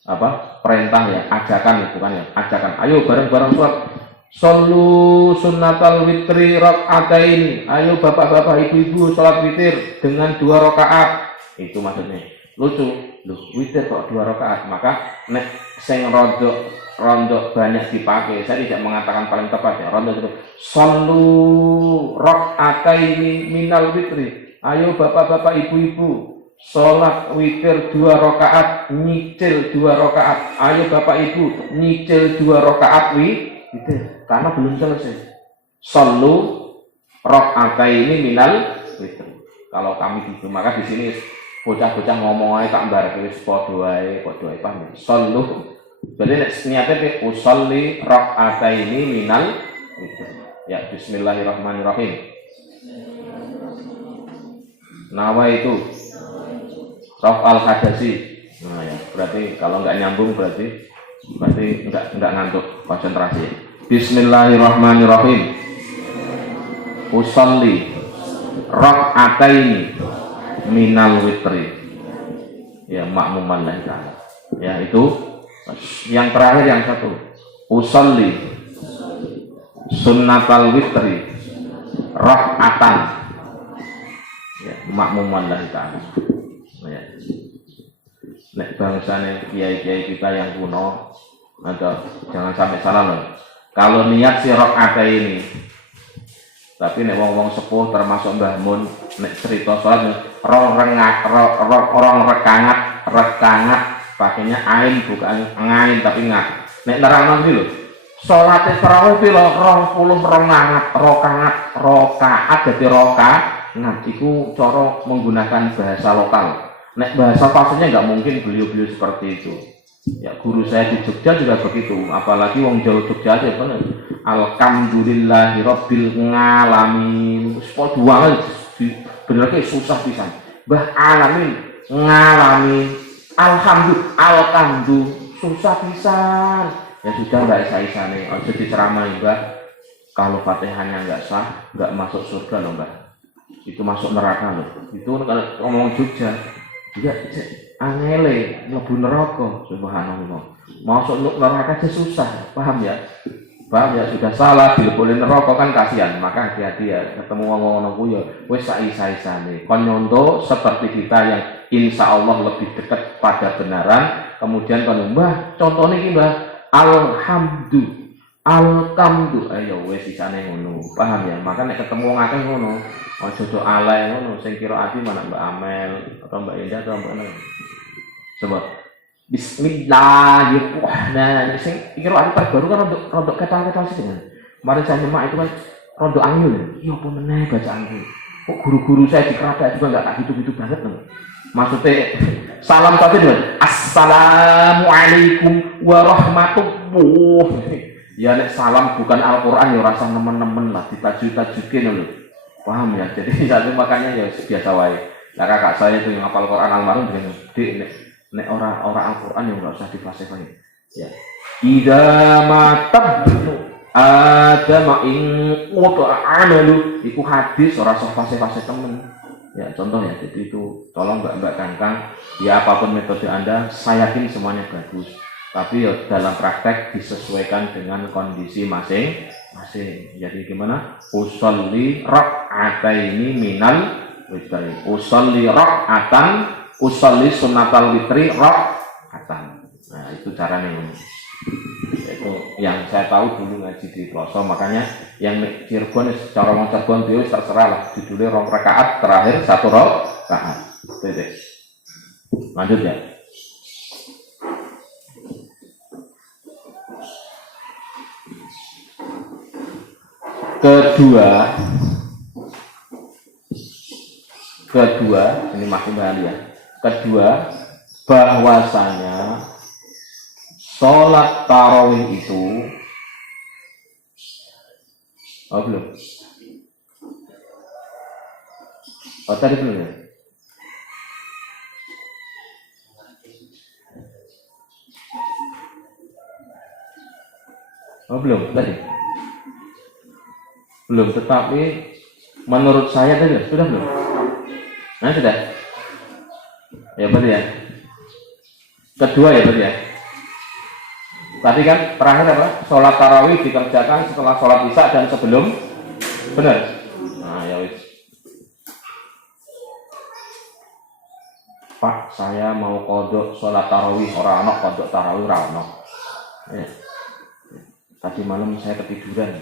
Apa? Perintah ya, ajakan itu kan ya, ajakan. Ayo bareng-bareng sholat. Sallu sunnatal witri rakaatain. Ayo bapak-bapak, ibu-ibu sholat witir dengan 2 rakaat. Itu maksudnya. Lucu. Loh, witir kok 2 rakaat. Maka nek sing rondok banyak dipakai, saya tidak mengatakan paling tepat ya, rondok itu sallu rakaataini minal witri. Ayo bapak-bapak ibu-ibu sholat witir 2 rakaat, nyicil 2 rakaat. Ayo bapak ibu nyicil 2 rakaat witir, karena belum selesai. Sallu rakaataini minal witri. Kalau kami gitu, maka di sini bocah-bocah ngomong aja tak mbarek wis padha ae paham. Sallu jadi niatnya usolli rakaataini minal witr. Ya, bismillahirrahmanirrahim. Nawa itu raf'al hadasi. Nah ya, berarti kalau enggak nyambung berarti enggak ngantuk, konsentrasi. Bismillahirrahmanirrahim. Usolli rakaataini minal witri. Ya, makmuman lah kan. Ya, itu yang terakhir yang satu. Usolli sunnatal witri rakaatan. Ya, makmuman lah kan. Ya. Nek bangsane kiai-kiai kita yang kuno, ada jangan sampai salah loh. Kalau niat si rakaat ini, tapi nek wong-wong sepuh termasuk Mbah Mun nek cerita salat rong rekangat pakainya ain bukan ngain tapi ngat. Nek nerangno iki lho. Salate tarawih pira 20 rakaat dadi rakaat iku cara menggunakan bahasa lokal. Nek bahasa pastinya enggak mungkin beliau-beliau seperti itu. Ya guru saya di Jogja juga begitu, apalagi wong Jawa Jogja aja bener. Alhamdulillahi rabbil ngalamin. Sepol dua bener ke susah pisan. Mbah alamin ngalamin. Alhamdulillah susah pisan. Ya sudah enggak isa-isane, aja diceramai Mbah. Kalau Fatihahnya enggak sah, enggak masuk surga loh Mbah. Itu masuk neraka loh. Itu kalau ngomong Jogja. Iya, angele mlebu neraka, subhanallah. Masuk neraka aja susah, paham ya? Paham ya, sudah salah dileboni neraka kan kasihan. Maka hati-hati ya, ketemu wong-wong ku ya wis saisa-isane. Kon nyonto seperti kita yang insya Allah lebih dekat pada kebenaran. Kemudian kon Mbah, contohnya iki Mbah, alhamdulillah, ayo wis isane ngono. Paham ya? Maka nek ketemu wong akeh ngono, aja do alay ngono, sing kira ati mana Mbak Amel atau Mbak Indah atau Mbak Neng. Sebab bismillahirrahmanirrahim. Sing kira ati terbaru kan rodok kata-kata sih dengan. Kemarin saya nyemak itu kan rodok angel. Iya apa meneh baca angel. Kok guru-guru saya di Kerapia juga enggak gitu-gitu banget loh. Maksudnya salam tadi dengan assalamualaikum warahmatullahi. Ya nek salam bukan Al-Qur'an ya rasa nemen-nemen lah ditajuk-tajukin lho. Paham ya? Jadi satu makanya ya biasa wae. Lah kakak saya itu yang hafal Quran almarhum dengan dik nek ora Al-Qur'an ya enggak usah difasih-fasih. Ya. Idza matabnu adama in amalu iku hadis ora usah fasih-fasih temen. Ya contoh ya. Jadi itu tolong Mbak Kangkang ya apapun metode Anda saya yakin semuanya bagus. Tapi ya dalam praktek disesuaikan dengan kondisi masing Masih. Jadi gimana? Usolli rak'ataini minal witri. Usolli rak'atan, usolli sunnatal witri rak'atan. Nah, itu caranya ini. Itu yang saya tahu dulu ngaji di Ploso, makanya yang Cirebon secara wong Cirebon itu terserah lah, judulnya 2 rakaat terakhir 1 rakaat. Titik. Lanjut ya. Kedua, ini makin bahaya ya. Kedua, bahwasanya sholat tarawih itu, belum? Tadi belum ya? Belum tadi. Belum, tetapi menurut saya tadi sudah belum? Nah, sudah. Ya berarti ya. Kedua ya berarti ya. Tadi kan terakhir apa? Sholat tarawih dikerjakan setelah sholat isya dan sebelum. Benar? Nah, ya wis. Pak, saya mau kodok sholat tarawih, orang anak kodok tarawih orang. Ya. Tadi malam saya ketiduran.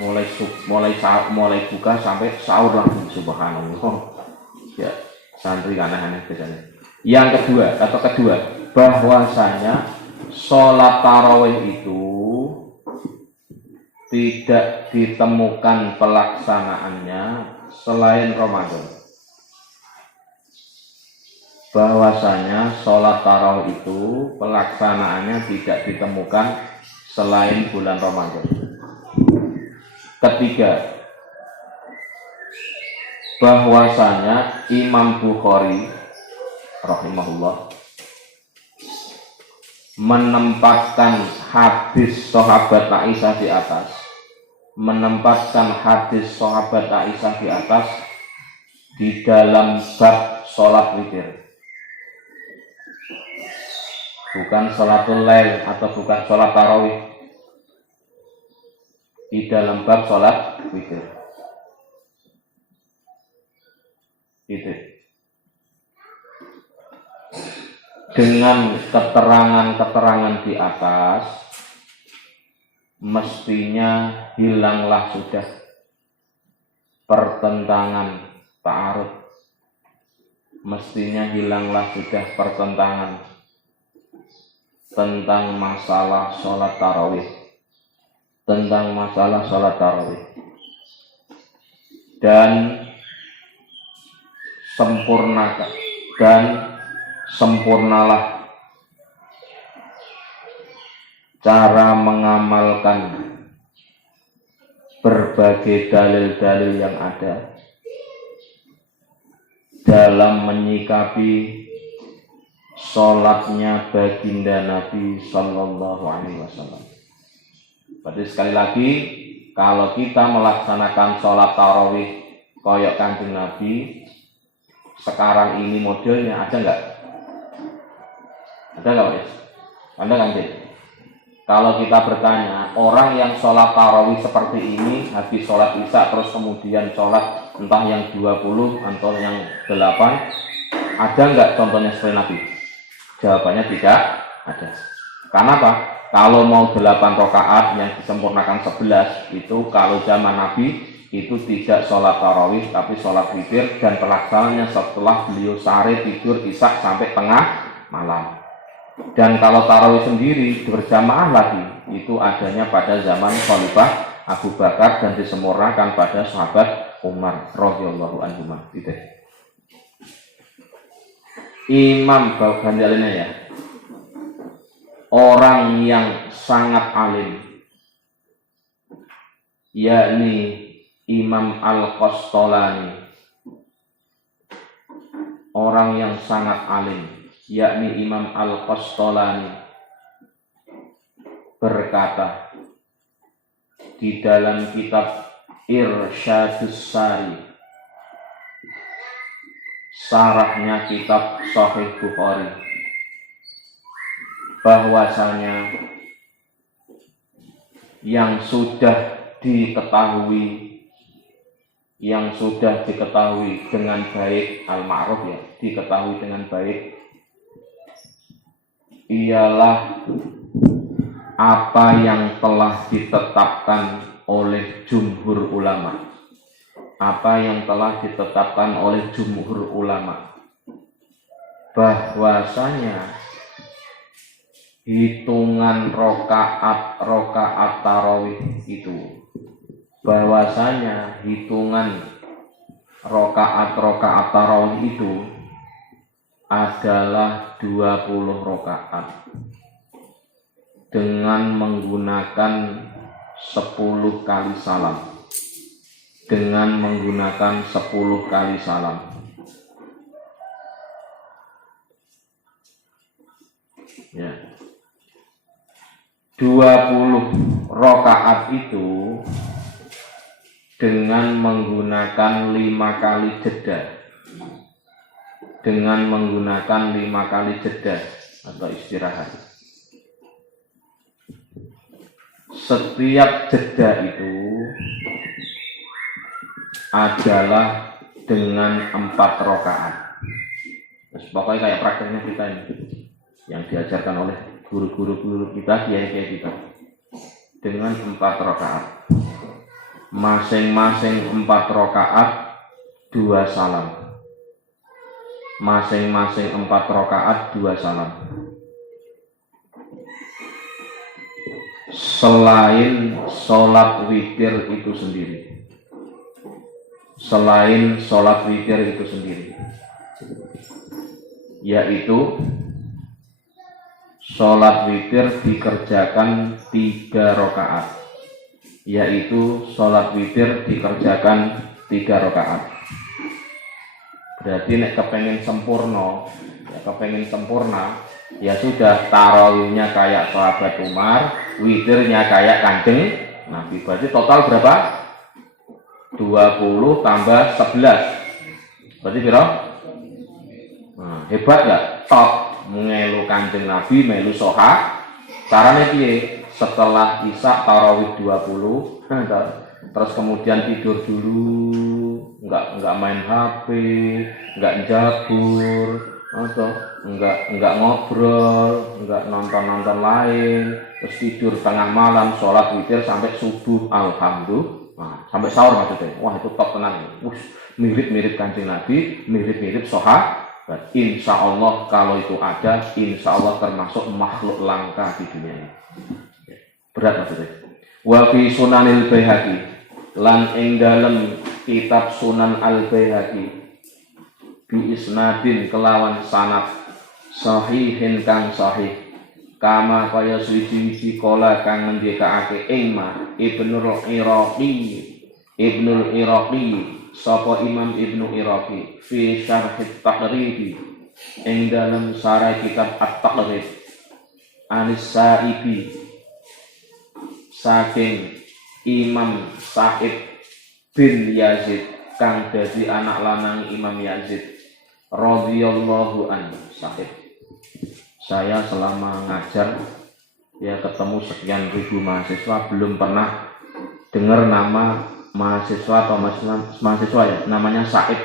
Mulai buka sampai sahur lagi, subhanallah. Ya, santri aneh-aneh biasanya. Yang kedua, bahwasanya sholat tarawih itu tidak ditemukan pelaksanaannya selain Ramadan. Bahwasanya sholat tarawih itu pelaksanaannya tidak ditemukan selain bulan Ramadan. Ketiga, bahwasanya Imam Bukhari rahimahullah menempatkan hadis sahabat Aisyah di atas, di dalam bab sholat witir, bukan sholatul lail atau bukan sholat tarawih, di dalam bab sholat witir. Itu dengan keterangan-keterangan di atas mestinya hilanglah sudah pertentangan ta'arud, mestinya hilanglah sudah pertentangan tentang masalah sholat tarawih, dan sempurnalah cara mengamalkan berbagai dalil-dalil yang ada dalam menyikapi sholatnya baginda Nabi Sallallahu Alaihi Wasallam. Berarti sekali lagi, kalau kita melaksanakan sholat tarawih koyok Kanjeng Nabi sekarang ini modelnya ada nggak? Ada nggak, Mas? Ada kan? Kalau kita bertanya, orang yang sholat tarawih seperti ini habis sholat isya terus kemudian sholat entah yang 20 atau yang 8, ada nggak contohnya seperti Nabi? Jawabannya tidak ada. Karena apa? Kalau mau 8 rakaat yang disempurnakan 11 itu kalau zaman Nabi itu tidak sholat tarawih tapi sholat witir, dan pelaksanaannya setelah beliau sare tidur isya sampai tengah malam. Dan kalau tarawih sendiri berjamaah lagi itu adanya pada zaman Khalifah Abu Bakar dan disempurnakan pada sahabat Umar radhiyallahu anhu. Gitu. Imam Ghazalinya ya, orang yang sangat alim, yakni Imam Al-Qastolani, orang yang sangat alim, yakni Imam Al-Qastolani berkata di dalam kitab Irsyadus Sari, sarahnya kitab Sahih Bukhari, bahwasanya yang sudah diketahui, yang sudah diketahui dengan baik, al-ma'ruf ya, diketahui dengan baik, ialah apa yang telah ditetapkan oleh jumhur ulama. Apa yang telah ditetapkan oleh jumhur ulama, bahwasanya hitungan rokaat tarawih itu, bahwasanya hitungan rokaat tarawih itu adalah 20 rokaat dengan menggunakan 10 kali salam, dengan menggunakan 10 kali salam. Ya. 20 rokaat itu dengan menggunakan 5 kali jeda, dengan menggunakan 5 kali jeda atau istirahat. Setiap jeda itu adalah dengan 4 rokaat. Pokoknya kayak prakteknya kita ini, yang diajarkan oleh guru-guru kita, kiai-kiai kita, dengan 4 rokaat. Masing-masing 4 rokaat 2 salam. Masing-masing 4 rokaat 2 salam. Selain sholat witir itu sendiri. Selain sholat witir itu sendiri. Yaitu sholat witir dikerjakan 3 rokaat. Yaitu sholat witir dikerjakan 3 rokaat. Berarti nek kepengen sempurna, ya sudah, tarawihnya kayak sahabat Umar, witirnya kayak Kanjeng Nabi. Berarti total berapa? 20 tambah 11. Berarti berapa? Nah, hebat gak? Top. Melu Kanjeng Nabi, melu soha. Caranya piye? Setelah isya tarawih 20, terus kemudian tidur dulu, enggak main HP, enggak jabur, atau enggak ngobrol, enggak nonton lain, terus tidur tengah malam, sholat witir sampai subuh, alhamdulillah, sampai sahur maksudnya. Wah, itu top tenang. Mirip-mirip Kanjeng Nabi, mirip-mirip soha. Insya Allah kalau itu ada, insya Allah termasuk makhluk langka di dunia ini. Berat maksudnya. Wa fi Sunanil Baihaqi, lan ing dalem kitab Sunan Al Baihaqi, bi isnadin kelawan sanad sahihin kang sahih, kama kaya suci-suci kala kang ngendikake ing ma Ibnul Iraqi sapa Imam Ibnu Iraqi fi Syarhit Taqrib, ing dalam syarah kitab At-Taqrib, Anis Sa'ibi, saking Imam Sa'id bin Yazid kang dadi anak lanang Imam Yazid radhiyallahu anhu. Sa'id, saya selama ngajar ya ketemu sekian ribu mahasiswa, belum pernah dengar nama mahasiswa atau mahasiswa ya namanya Sa'id.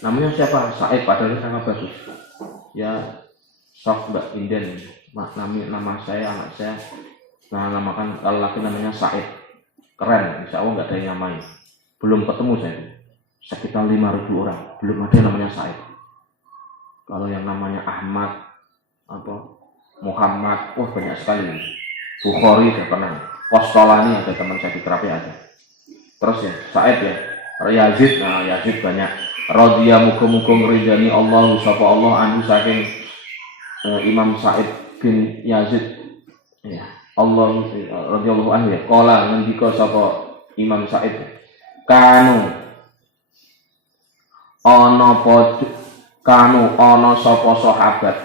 Namanya siapa? Sa'id, padahal sangat bagus ya. Sok Mbak Inden, nama saya, anak saya, nah namakan kalau laki namanya Sa'id, keren. Insya Allah nggak ada yang nyamain. Belum ketemu saya, sekitar 5.000 orang, belum ada yang namanya Sa'id. Kalau yang namanya Ahmad atau Muhammad, wah banyak sekali. Bukhari sudah pernah, Qastolani ada teman saya di terapi ada. Terus ya Sa'id ya, Yazid, nah Yazid banyak. Radhiya muga-muga ngridani Allah sapa Allah anhu saking Imam Sa'id bin Yazid ya. Allah radhiyallahu anhu ya. Qala ngendika sapa Imam Sa'id, kanu ana sapa sahabat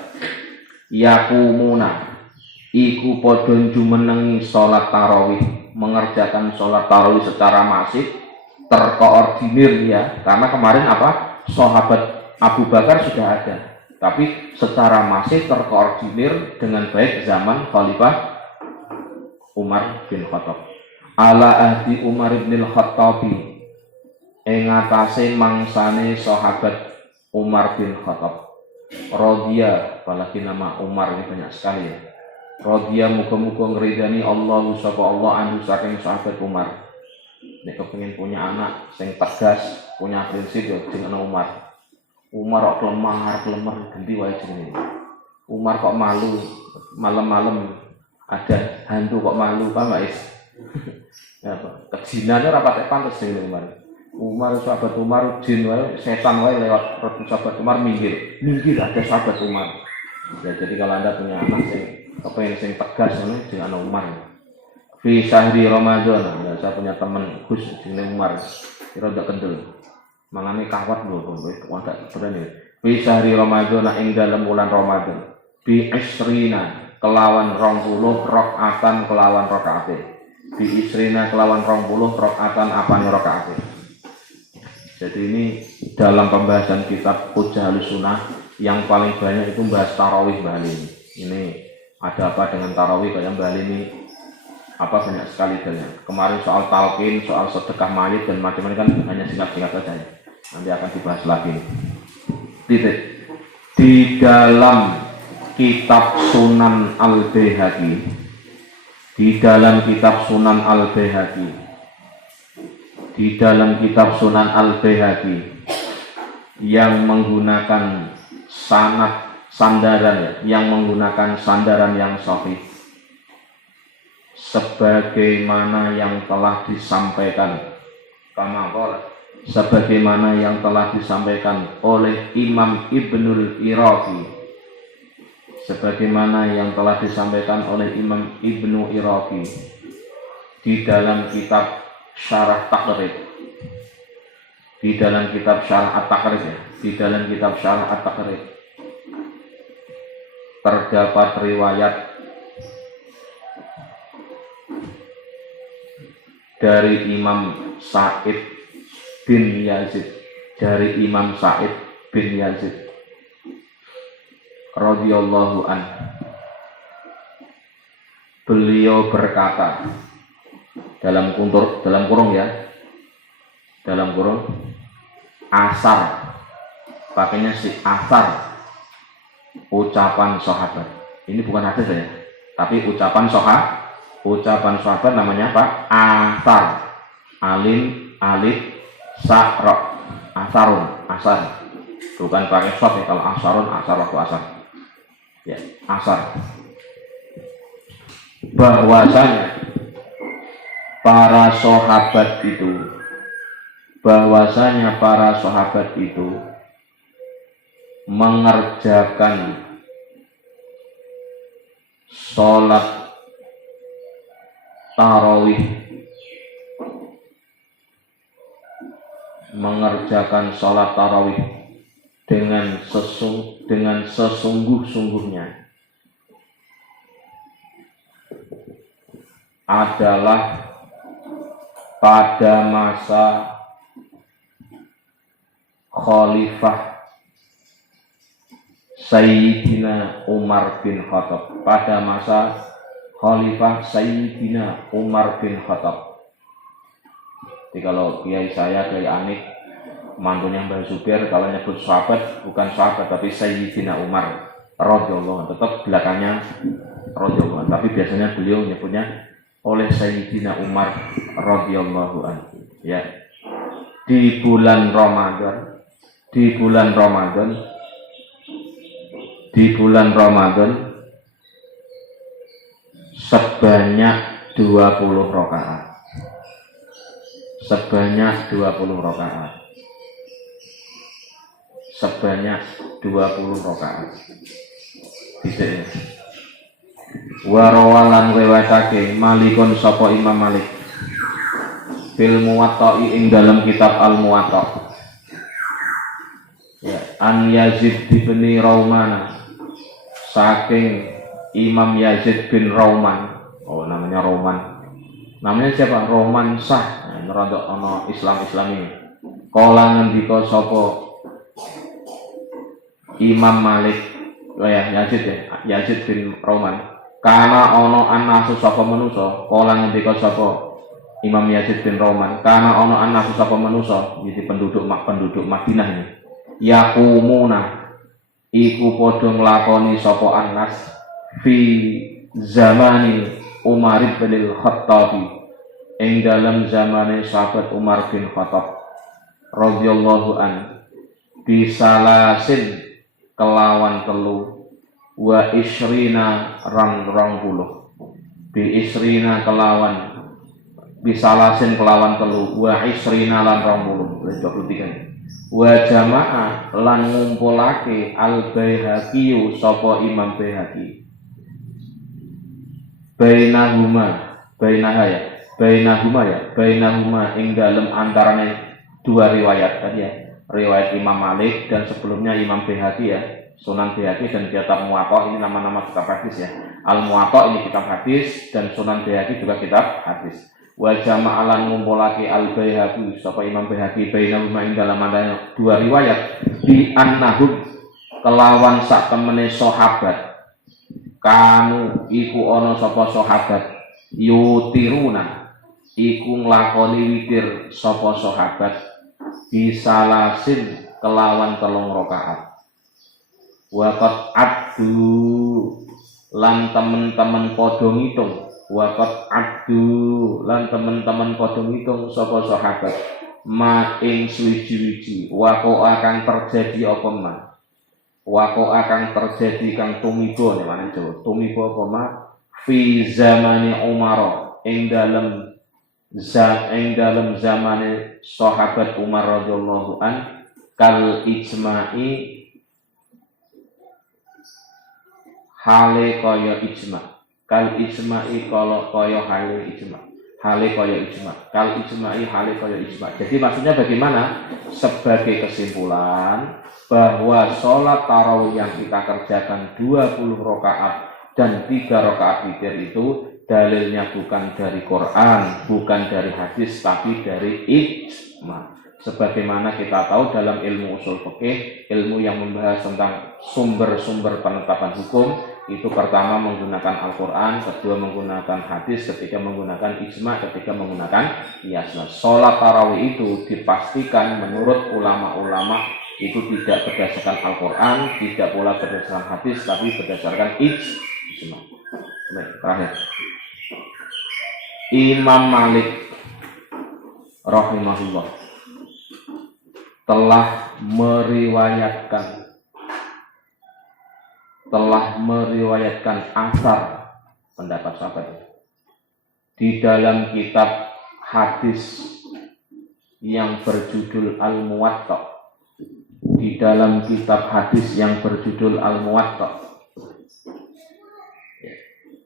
yakumuna iku padha jumenengi salat tarawih, mengerjakan sholat tarawih secara masif, terkoordinir ya. Karena kemarin apa? Sahabat Abu Bakar sudah ada, tapi secara masif terkoordinir dengan baik zaman Khalifah Umar bin Khattab. ala ahdi Umar bin Khattab ing atase mangsane sahabat Umar bin Khattab. Radhiya, apalagi nama Umar ini banyak sekali ya. Radhiya muga-muga ngridani Allah sapa Allah anhu saking sahabat Umar. Nek kepengin punya anak sing tegas, punya prinsip ya jenenge Umar. Umar kok lemar gendi wae jenenge. Umar kok malu, malam-malam ada hantu kok malu, paham gak is? Ya, kejinane ora patek pantes jenenge Umar. Umar, sahabat Umar, jin wae, setan wae lewat rebu sahabat Umar minggir ada sahabat Umar. Ya jadi kalau Anda punya anak sing kepengen sing tegas ngono jenenge Umar. Fi syahri Ramadan, ya saya punya teman Gus jenenge Umar. Kira ndak kendel. Mangane kawat lho kok wadak berani. Fi syahri Ramadan ing dalem bulan Ramadan. Bi isrina kelawan 20 rakaatan kelawan rakaate. Bi isrina kelawan 20 rakaatan apane rakaate. Jadi ini dalam pembahasan kitab Hujjah Ahlussunnah yang paling banyak itu membahas tarawih Mbak Ali. Ini ada apa dengan tarawih kayak Mbak Ali ini? Apa banyak sekali dalilnya. Kemarin soal talqin, soal sedekah mayit dan macam-macam kan hanya singkat-singkat saja. Nanti akan dibahas lagi. Titik. Di dalam kitab Sunan Al-Baihaqi, di dalam kitab Sunan Al-Baihaqi, di dalam kitab Sunan Al-Baihaqi yang menggunakan sandaran yang menggunakan sandaran yang sahih sebagaimana yang telah disampaikan sebagaimana yang telah disampaikan oleh Imam Ibnul Iraqi sebagaimana yang telah disampaikan oleh Imam Ibnu Iraqi di dalam kitab Syarah Taqrib, di dalam kitab Syarah At-Taqrib ya, di dalam kitab Syarah At-Taqrib terdapat riwayat dari Imam Sa'id bin Yazid, dari Imam Sa'id bin Yazid radhiyallahu anhu. Beliau berkata dalam kurung ya, dalam kurung asar, pakainya si asar, ucapan sahabat. Ini bukan hadis ya, tapi ucapan sahabat namanya apa? Asar, alim, alif, sa'ra, asarun, asar. Bukan pakai shot ya, kalau asarun, asar waktu asar. Ya, asar. Bahwasanya para sahabat itu mengerjakan sholat tarawih, dengan sesungguh-sungguhnya adalah pada masa Khalifah Sayyidina Umar bin Khattab, pada masa Khalifah Sayyidina Umar bin Khattab. Jadi kalau kiai saya, Kiai Anik, mantunya Mbah Zubair, kalau nyebut sahabat bukan sahabat tapi Sayyidina Umar radhiyallahu anhu, tetap belakangnya radhiyallahu anhu, tapi biasanya beliau nyebutnya oleh Sayyidina Umar radhiyallahu anhu. Ya, di bulan Ramadan sebanyak 20 rakaat. Sebanyak 20 rakaat. Bisa ya. Warawalan riwayatake Malikun sapa Imam Malik fil Muwatta'i ing dalam kitab Al Muwatta. Ya, An Yazid bin Rauman, saking Imam Yazid bin Rauman. Oh, namanya Rauman. Namanya siapa? Rauman sah. Nerodok ana Islam-Islami. Kala ngendika sapa Imam Malik, Yazid bin Rauman. Karena ono anasu sapa manusa, kala ngendika sapa Imam Yazid bin Roman, karena ono anak sapa manusa, jadi penduduk Madinah ini. Yaqumuna iku padha nglakoni sapa anas fi zamani Umar bin Khattab, ing dalam zamane sahabat Umar bin Khattab radhiyallahu an, bisalasin kelawan telu, wa isrina rang puluh, bi isrina kelawan bisalasin kelawan telu, wa isrina lan 20, 23. Wa jamaah lan ngumpulake al Baihaqi sapa Imam Baihaqi bainahuma ing dalem antarane dua riwayat tadi ya, riwayat Imam Malik dan sebelumnya Imam Baihaqi ya, Sunan Baihaqi dan kitab Muwatta, ini nama-nama kitab hadis ya. Al Muwatta ini kitab hadis dan Sunan Baihaqi juga kitab hadis. Wa jama'alan ngumpulake al Baihaqi sapa Imam Baihaqi bainahuma ing dalam adanya dua riwayat bi annahum kelawan sak temene sahabat kanu iku ana sapa sahabat yutiruna iku nglakoni witir sapa sahabat bisalasin kelawan 3 rakaat. Waqat abdu lan temen-temen padha ngitung, waqat abdu lan temen-temen padha ngitung sapa sahabat ma ing suwiji-wiji wako akan terjadi apa ma, wako akan terjadi kang tumiba nek maneh Jawa, tumiba apa ma fi zamani Umar ing dalem zamane sahabat Umar radhiyallahu an kal ijma'i hale kaya ijma, kal ijma'i kaya hale ijma, hale kaya ijma, kal ijma'i hale kaya ijma. Jadi maksudnya bagaimana? Sebagai kesimpulan bahwa sholat tarawih yang kita kerjakan 20 rakaat dan 3 rakaat witir itu dalilnya bukan dari Quran, bukan dari hadis, tapi dari ijma. Sebagaimana kita tahu dalam ilmu usul fikih, ilmu yang membahas tentang sumber-sumber penetapan hukum, itu pertama menggunakan Al-Quran, kedua menggunakan hadis, ketiga menggunakan ijma, ketiga menggunakan qiyas. Sholat tarawih itu dipastikan menurut ulama-ulama itu tidak berdasarkan Al-Quran, tidak pula berdasarkan hadis, tapi berdasarkan ijma. Terakhir, Imam Malik rahimahullah telah meriwayatkan asar pendapat sahabat di dalam kitab hadis yang berjudul Al-Muwatta, di dalam kitab hadis yang berjudul Al-Muwatta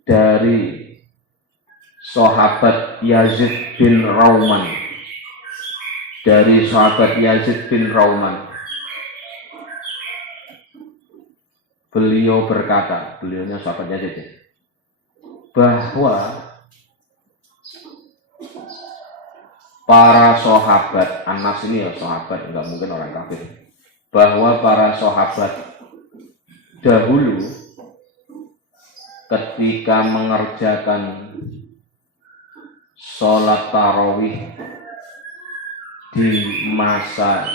dari sahabat Yazid bin Rauman, dari sahabat Yazid bin Rauman. Beliau berkata, beliaunya sahabat Yazid, bahwa para sahabat, Anas ini ya sahabat, enggak mungkin orang kafir, bahwa para sahabat dahulu ketika mengerjakan sholat tarawih di masa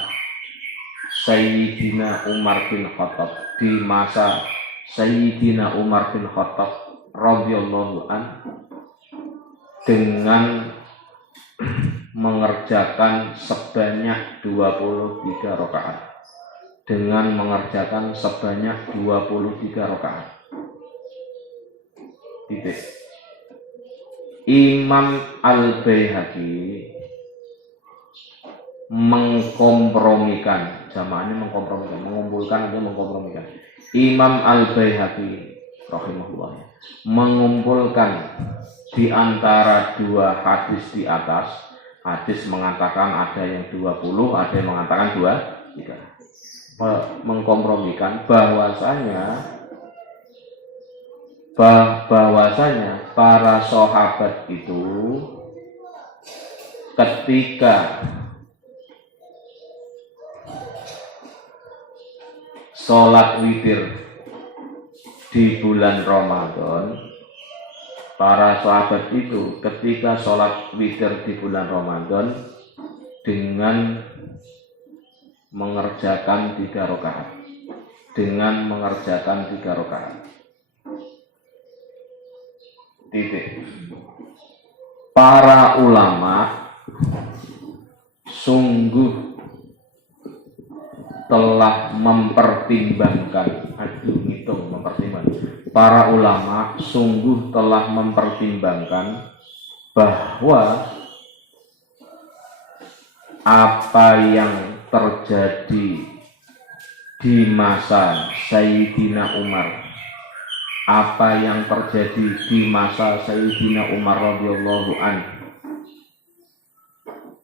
Sayyidina Umar bin Khattab, di masa Sayyidina Umar bin Khattab radhiyallahu an, dengan mengerjakan sebanyak 23 rakaat, dengan mengerjakan sebanyak 23 rakaat. Titik. Imam Al-Baihaqi mengkompromikan, jamaahnya mengkompromikan, mengumpulkan atau mengkompromikan. Imam Al-Baihaqi rahimahullah mengumpulkan di antara dua hadis di atas. Hadis mengatakan ada yang 20, ada yang mengatakan 23. Mengkompromikan bahwasanya para sahabat itu ketika sholat witir di bulan Ramadan para sahabat itu ketika sholat witir di bulan Ramadan dengan mengerjakan 3 rakaat. Titik. Para ulama sungguh telah mempertimbangkan, para ulama sungguh telah mempertimbangkan bahwa apa yang terjadi di masa Sayyidina Umar, radhiyallahu anhu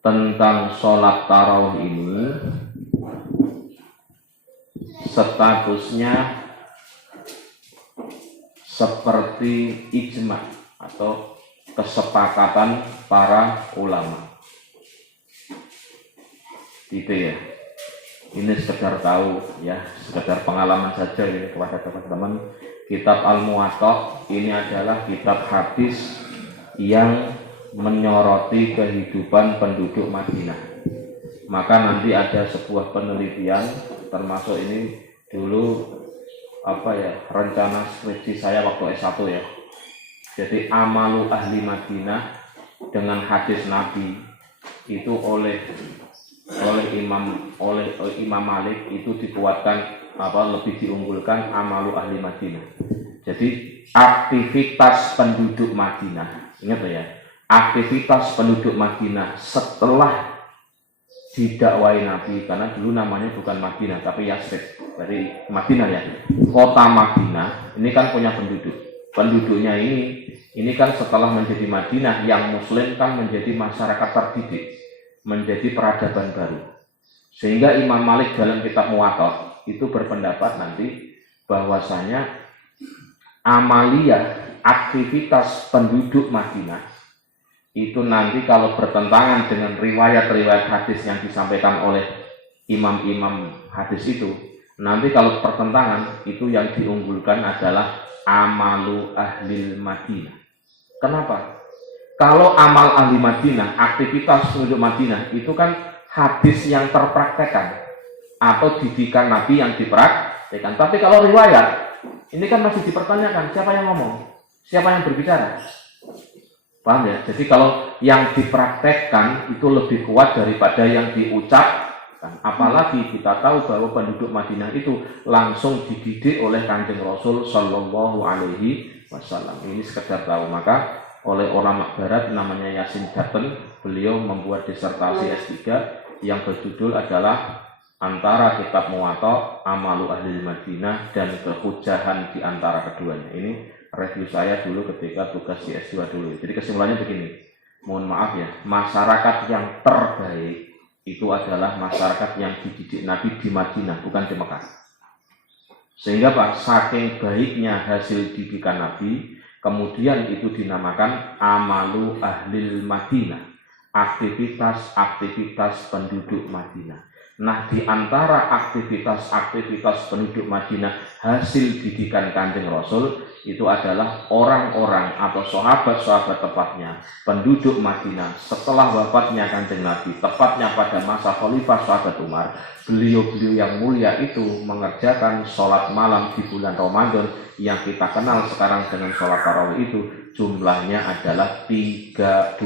tentang sholat tarawih ini statusnya seperti ijma atau kesepakatan para ulama. Gitu ya. Ini sekedar tahu ya, sekedar pengalaman saja ini kepada teman-teman. Kitab Al-Muwatta ini adalah kitab hadis yang menyoroti kehidupan penduduk Madinah. Maka nanti ada sebuah penelitian, termasuk ini dulu rencana skripsi saya waktu S1 ya. Jadi amalu ahli Madinah dengan hadis Nabi itu oleh Imam Malik itu dikuatkan lebih diunggulkan amalu ahli Madinah. Jadi aktivitas penduduk Madinah, ingat ya, aktivitas penduduk Madinah setelah didakwai Nabi, karena dulu namanya bukan Madinah tapi Yasrib, dari Madinah ya, kota Madinah ini kan punya penduduknya ini kan setelah menjadi Madinah yang muslim kan menjadi masyarakat terdidik, menjadi peradaban baru. Sehingga Imam Malik dalam kitab Muwatta itu berpendapat nanti bahwasanya amaliyah aktivitas penduduk Madinah itu nanti kalau bertentangan dengan riwayat-riwayat hadis yang disampaikan oleh imam-imam hadis itu, nanti kalau pertentangan itu yang diunggulkan adalah amalu ahli Madinah. Kenapa? Kalau amal ahli Madinah, aktivitas penduduk Madinah itu kan hadis yang terpraktekkan atau didikan Nabi yang dipraktekkan. Tapi kalau riwayat, ini kan masih dipertanyakan siapa yang ngomong, siapa yang berbicara. Paham ya? Jadi kalau yang dipraktekkan itu lebih kuat daripada yang diucapkan. Apalagi kita tahu bahwa penduduk Madinah itu langsung dididik oleh Kanjeng Rasul Shallallahu Alaihi Wasallam. Ini sekedar tahu. Maka oleh ulama Barat namanya Yasin Daten, beliau membuat disertasi S3 yang berjudul adalah antara kitab Muwatta, Amalu Ahli Madinah, dan kehujahan di antara keduanya. Ini review saya dulu ketika tugas di S2 dulu. Jadi kesimpulannya begini, mohon maaf ya, masyarakat yang terbaik itu adalah masyarakat yang dididik Nabi di Madinah, bukan di Mekah. Sehingga saking baiknya hasil didikan Nabi, kemudian itu dinamakan Amalu Ahlil Madinah, aktivitas-aktivitas penduduk Madinah. Nah, di antara aktivitas-aktivitas penduduk Madinah hasil didikan Kanjeng Rasul itu adalah orang-orang atau sahabat-sahabat tepatnya penduduk Madinah setelah wafatnya Kanjeng Nabi, tepatnya pada masa Khalifah Sahabat Umar, beliau-beliau yang mulia itu mengerjakan sholat malam di bulan Ramadan yang kita kenal sekarang dengan sholat tarawih itu jumlahnya adalah 23,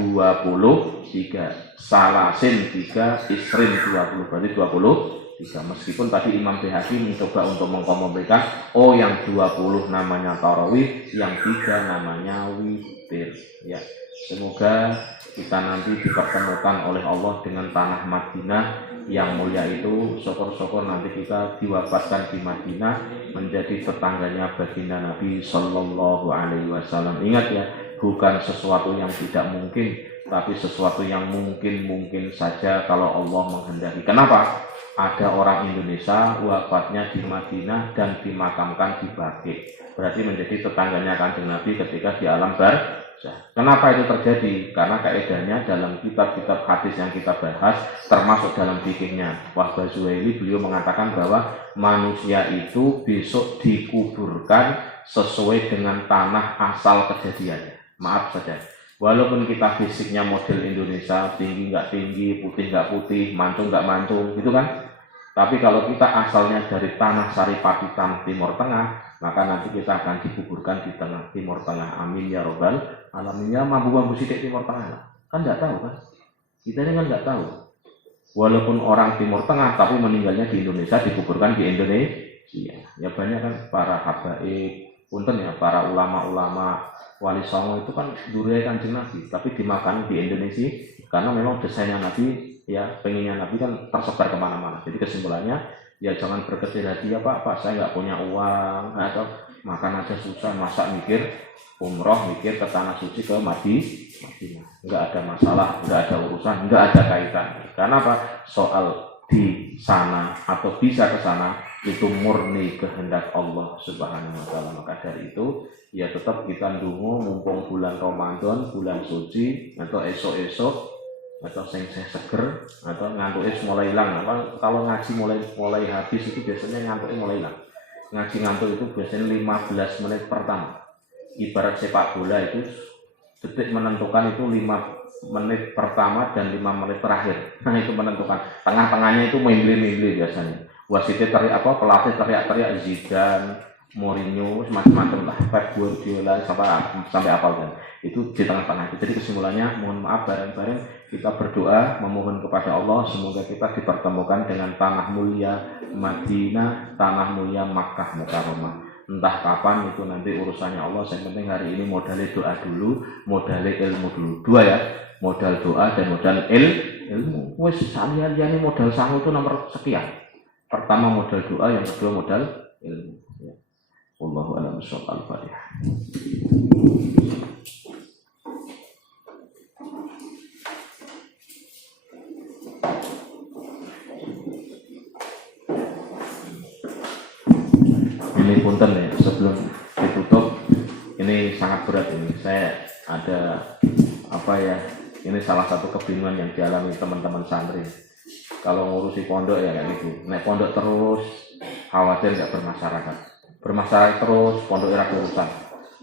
salasin 3, isrin 20, berarti 23. Meskipun tadi Imam Baihaqi mencoba untuk mengkomunikasikan, yang 20 namanya tarawih, yang 3 namanya witir. Ya, semoga kita nanti dipertemukan oleh Allah dengan tanah Madinah yang mulia itu. Syukur-syukur nanti kita diwafatkan di Madinah menjadi tetangganya baginda Nabi Sallallahu Alaihi Wasallam. Ingat ya, bukan sesuatu yang tidak mungkin, tapi sesuatu yang mungkin saja kalau Allah menghendaki. Kenapa? Ada orang Indonesia wafatnya di Madinah dan dimakamkan di Baqi. Berarti menjadi tetangganya Kanjeng Nabi ketika di alam barzah. Kenapa itu terjadi? Karena kaedahnya dalam kitab-kitab hadis yang kita bahas, termasuk dalam fikihnya Wahbah Zuhaili, beliau mengatakan bahwa manusia itu besok dikuburkan sesuai dengan tanah asal kejadiannya. Maaf saja. Walaupun kita fisiknya model Indonesia, tinggi nggak tinggi, putih nggak putih, mantung nggak mantung, gitu kan? Tapi kalau kita asalnya dari tanah Saripati tanah Timur Tengah, maka nanti kita akan dikuburkan di tanah Timur Tengah. Amin ya robbal alamin. Ya mampu sidik Timur Tengah. Kan nggak tahu kan? Kita ini kan nggak tahu. Walaupun orang Timur Tengah, tapi meninggalnya di Indonesia, dikuburkan di Indonesia. Ya banyak kan para habaib, punten ya, para ulama-ulama wali songo itu kan duraya Kanjeng Nabi, tapi dimakan di Indonesia karena memang desainnya Nabi, ya pengennya Nabi kan tersebar kemana-mana. Jadi kesimpulannya ya jangan berkecil hati ya Pak saya nggak punya uang atau makan aja susah, masa mikir umroh, mikir ke tanah suci ke Madinah, nggak ada masalah, nggak ada urusan, nggak ada kaitan. Karena apa? Soal di sana atau bisa ke sana itu murni kehendak Allah Subhanahu wa taala. Maka dari itu ya tetap kita ndonga mumpung bulan Ramadan, bulan suci, atau esok-esok atau sing seger atau ngantuknya mulai hilang. Kalau ngaji mulai habis itu biasanya ngantuknya mulai hilang. Ngaji ngantuk itu biasanya 15 menit pertama. Ibarat sepak bola itu detik menentukan itu 5 menit pertama dan 5 menit terakhir. Nah itu menentukan. Tengah-tengahnya itu membeli biasanya. Wasitnya teriak apa? Pelatih teriak-teriak Zidane, Mourinho, macam-macam lah, Pep Guardiola sampai apa kan? Itu di tengah-tengah itu. Jadi kesimpulannya, mohon maaf bareng-bareng kita berdoa memohon kepada Allah semoga kita dipertemukan dengan tanah mulia Madinah, tanah mulia Makkah Mukarramah. Entah kapan itu nanti urusannya Allah. Yang penting hari ini modalnya doa dulu, modalnya ilmu dulu. Dua ya, modal doa dan modal ilmu. Wes salian-liane modal sangu itu nomor sekian. Pertama modal doa, yang kedua modal ilmu. Ya. Wallahu a'lam bishawab. Al-Fatihah. Ini punten ya, sebelum ditutup ini sangat berat ini. Saya ada apa ya? Ini salah satu kebingungan yang dialami teman-teman santri. Kalau ngurusi pondok ya kayak gitu. Naik pondok terus khawatir nggak bermasyarakat terus pondok era urusan.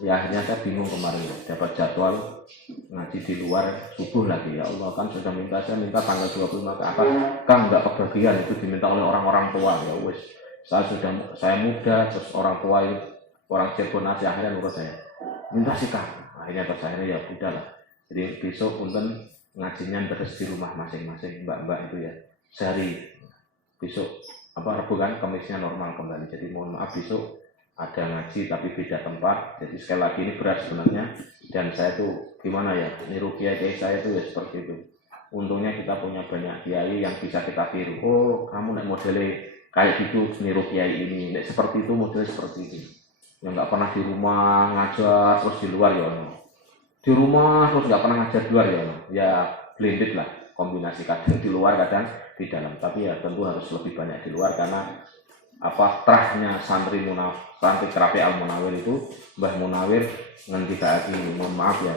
Ya akhirnya saya bingung kemarin dapat jadwal ngaji di luar subuh lagi. Ya Allah kan sudah saya minta tanggal 25 ke atas kan nggak kebagian, itu diminta oleh orang-orang tua. Ya wes saya muda terus orang tua itu orang Cirebon aja akhirnya nurut saya minta sikap. Akhirnya ya udahlah. Jadi besok punten ngajinya terus di rumah masing-masing mbak-mbak itu ya. Sehari besok Rebu kan Kamisnya normal kembali. Jadi mohon maaf besok ada ngaji tapi beda tempat. Jadi sekali lagi ini berat sebenarnya. Dan saya tuh gimana ya, niru kiai saya tuh ya seperti itu. Untungnya kita punya banyak kiai yang bisa kita tiru. Oh kamu naik modelnya kayak gitu, niru kiai ini. Naik seperti itu, modelnya seperti ini. Yang nggak pernah di rumah ngajar terus di luar ya. Di rumah terus nggak pernah ngajar di luar ya. Ya blended lah, kombinasi kadang di luar kadang di dalam. Tapi ya tentu harus lebih banyak di luar karena terahnya santri Kerapi Al Munawir itu Mbah Munawir ngendikake, mohon maaf ya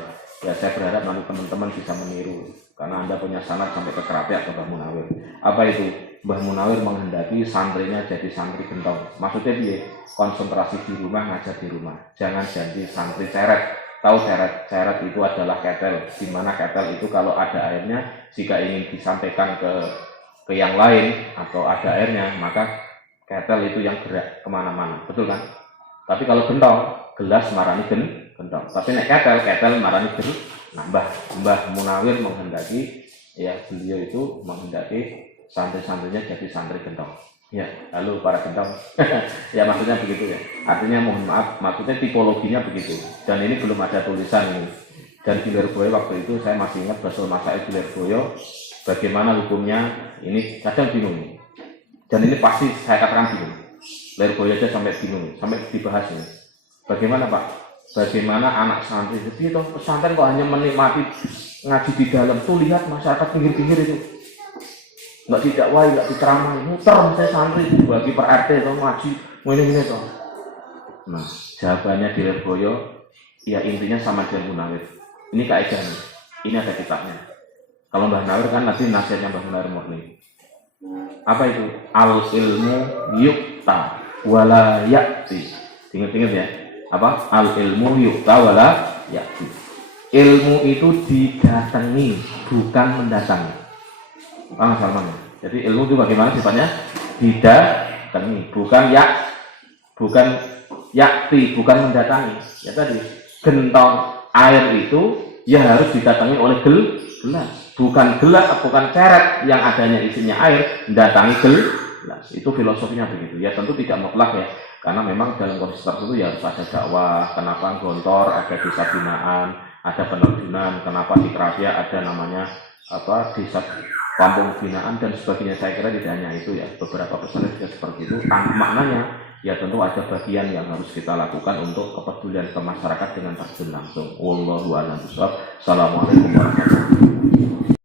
saya berharap nanti teman-teman bisa meniru karena Anda punya sanad sampai ke Kerapi atau Mbah Munawir. Apa itu? Mbah Munawir menghendaki santrinya jadi santri gentong. Maksudnya dia konsentrasi di rumah, ngajar di rumah. Jangan jadi santri ceret. Tahu ceret itu adalah ketel, di mana ketel itu kalau ada airnya jika ingin disampaikan ke yang lain atau ada airnya maka ketel itu yang gerak kemana-mana, betul kan? Tapi kalau gentong, gelas marani gentong. Tapi nek ketel marani gentong. Nah, Mbah Munawir menghendaki, ya beliau itu menghendaki santri-santrinya jadi santri gentong. Ya, lalu para gentong, ya maksudnya begitu ya. Artinya mohon maaf, maksudnya tipologinya begitu. Dan ini belum ada tulisan ini. Dan di Lirboyo waktu itu saya masih ingat Basul Masail di Lirboyo, bagaimana hukumnya ini kadang bingung. Dan ini pasti saya katakan bingung. Lirboyo aja sampai bingung, sampai dibahas ini. Bagaimana Pak? Bagaimana anak santri itu pesantren kok hanya menikmati ngaji di dalam tuh, lihat masyarakat pinggir-pinggir itu nggak didakwai, nggak diceramai, muter saya santri itu bagi per RT atau ngaji ini toh. Nah jawabannya di Lirboyo ya intinya sama dengan Munawir. Ini kaidahnya, ini ada kitabnya. Kalau Mbah Munawir kan nanti nasihatnya Mbah Munawir murni. Apa itu? Al ilmu yukta wala yakti. Ingat-ingat ya. Apa? Al ilmu yukta wala yakti. ilmu itu didatangi, bukan mendatangi. Paham Salman? Jadi ilmu itu bagaimana sifatnya? Didatangi, bukan yakti, bukan mendatangi. Ya tadi, gentong air itu ya harus didatangi oleh gelas, bukan gelas, bukan ceret yang adanya isinya air, mendatangi gelas. Itu filosofinya begitu. Ya tentu tidak mutlak ya, karena memang dalam kondisi tertentu ya harus ada dakwah. Kenapa gontor, ada desa binaan, ada penerjunan. Kenapa di Krabia ada namanya desa kampung binaan dan sebagainya. Saya kira tidak hanya itu ya, beberapa pesan juga seperti itu. Maknanya ya tentu ada bagian yang harus kita lakukan untuk kepedulian ke masyarakat dengan terjun langsung. Wallahu a'lam bishawab. Assalamualaikum warahmatullahi wabarakatuh.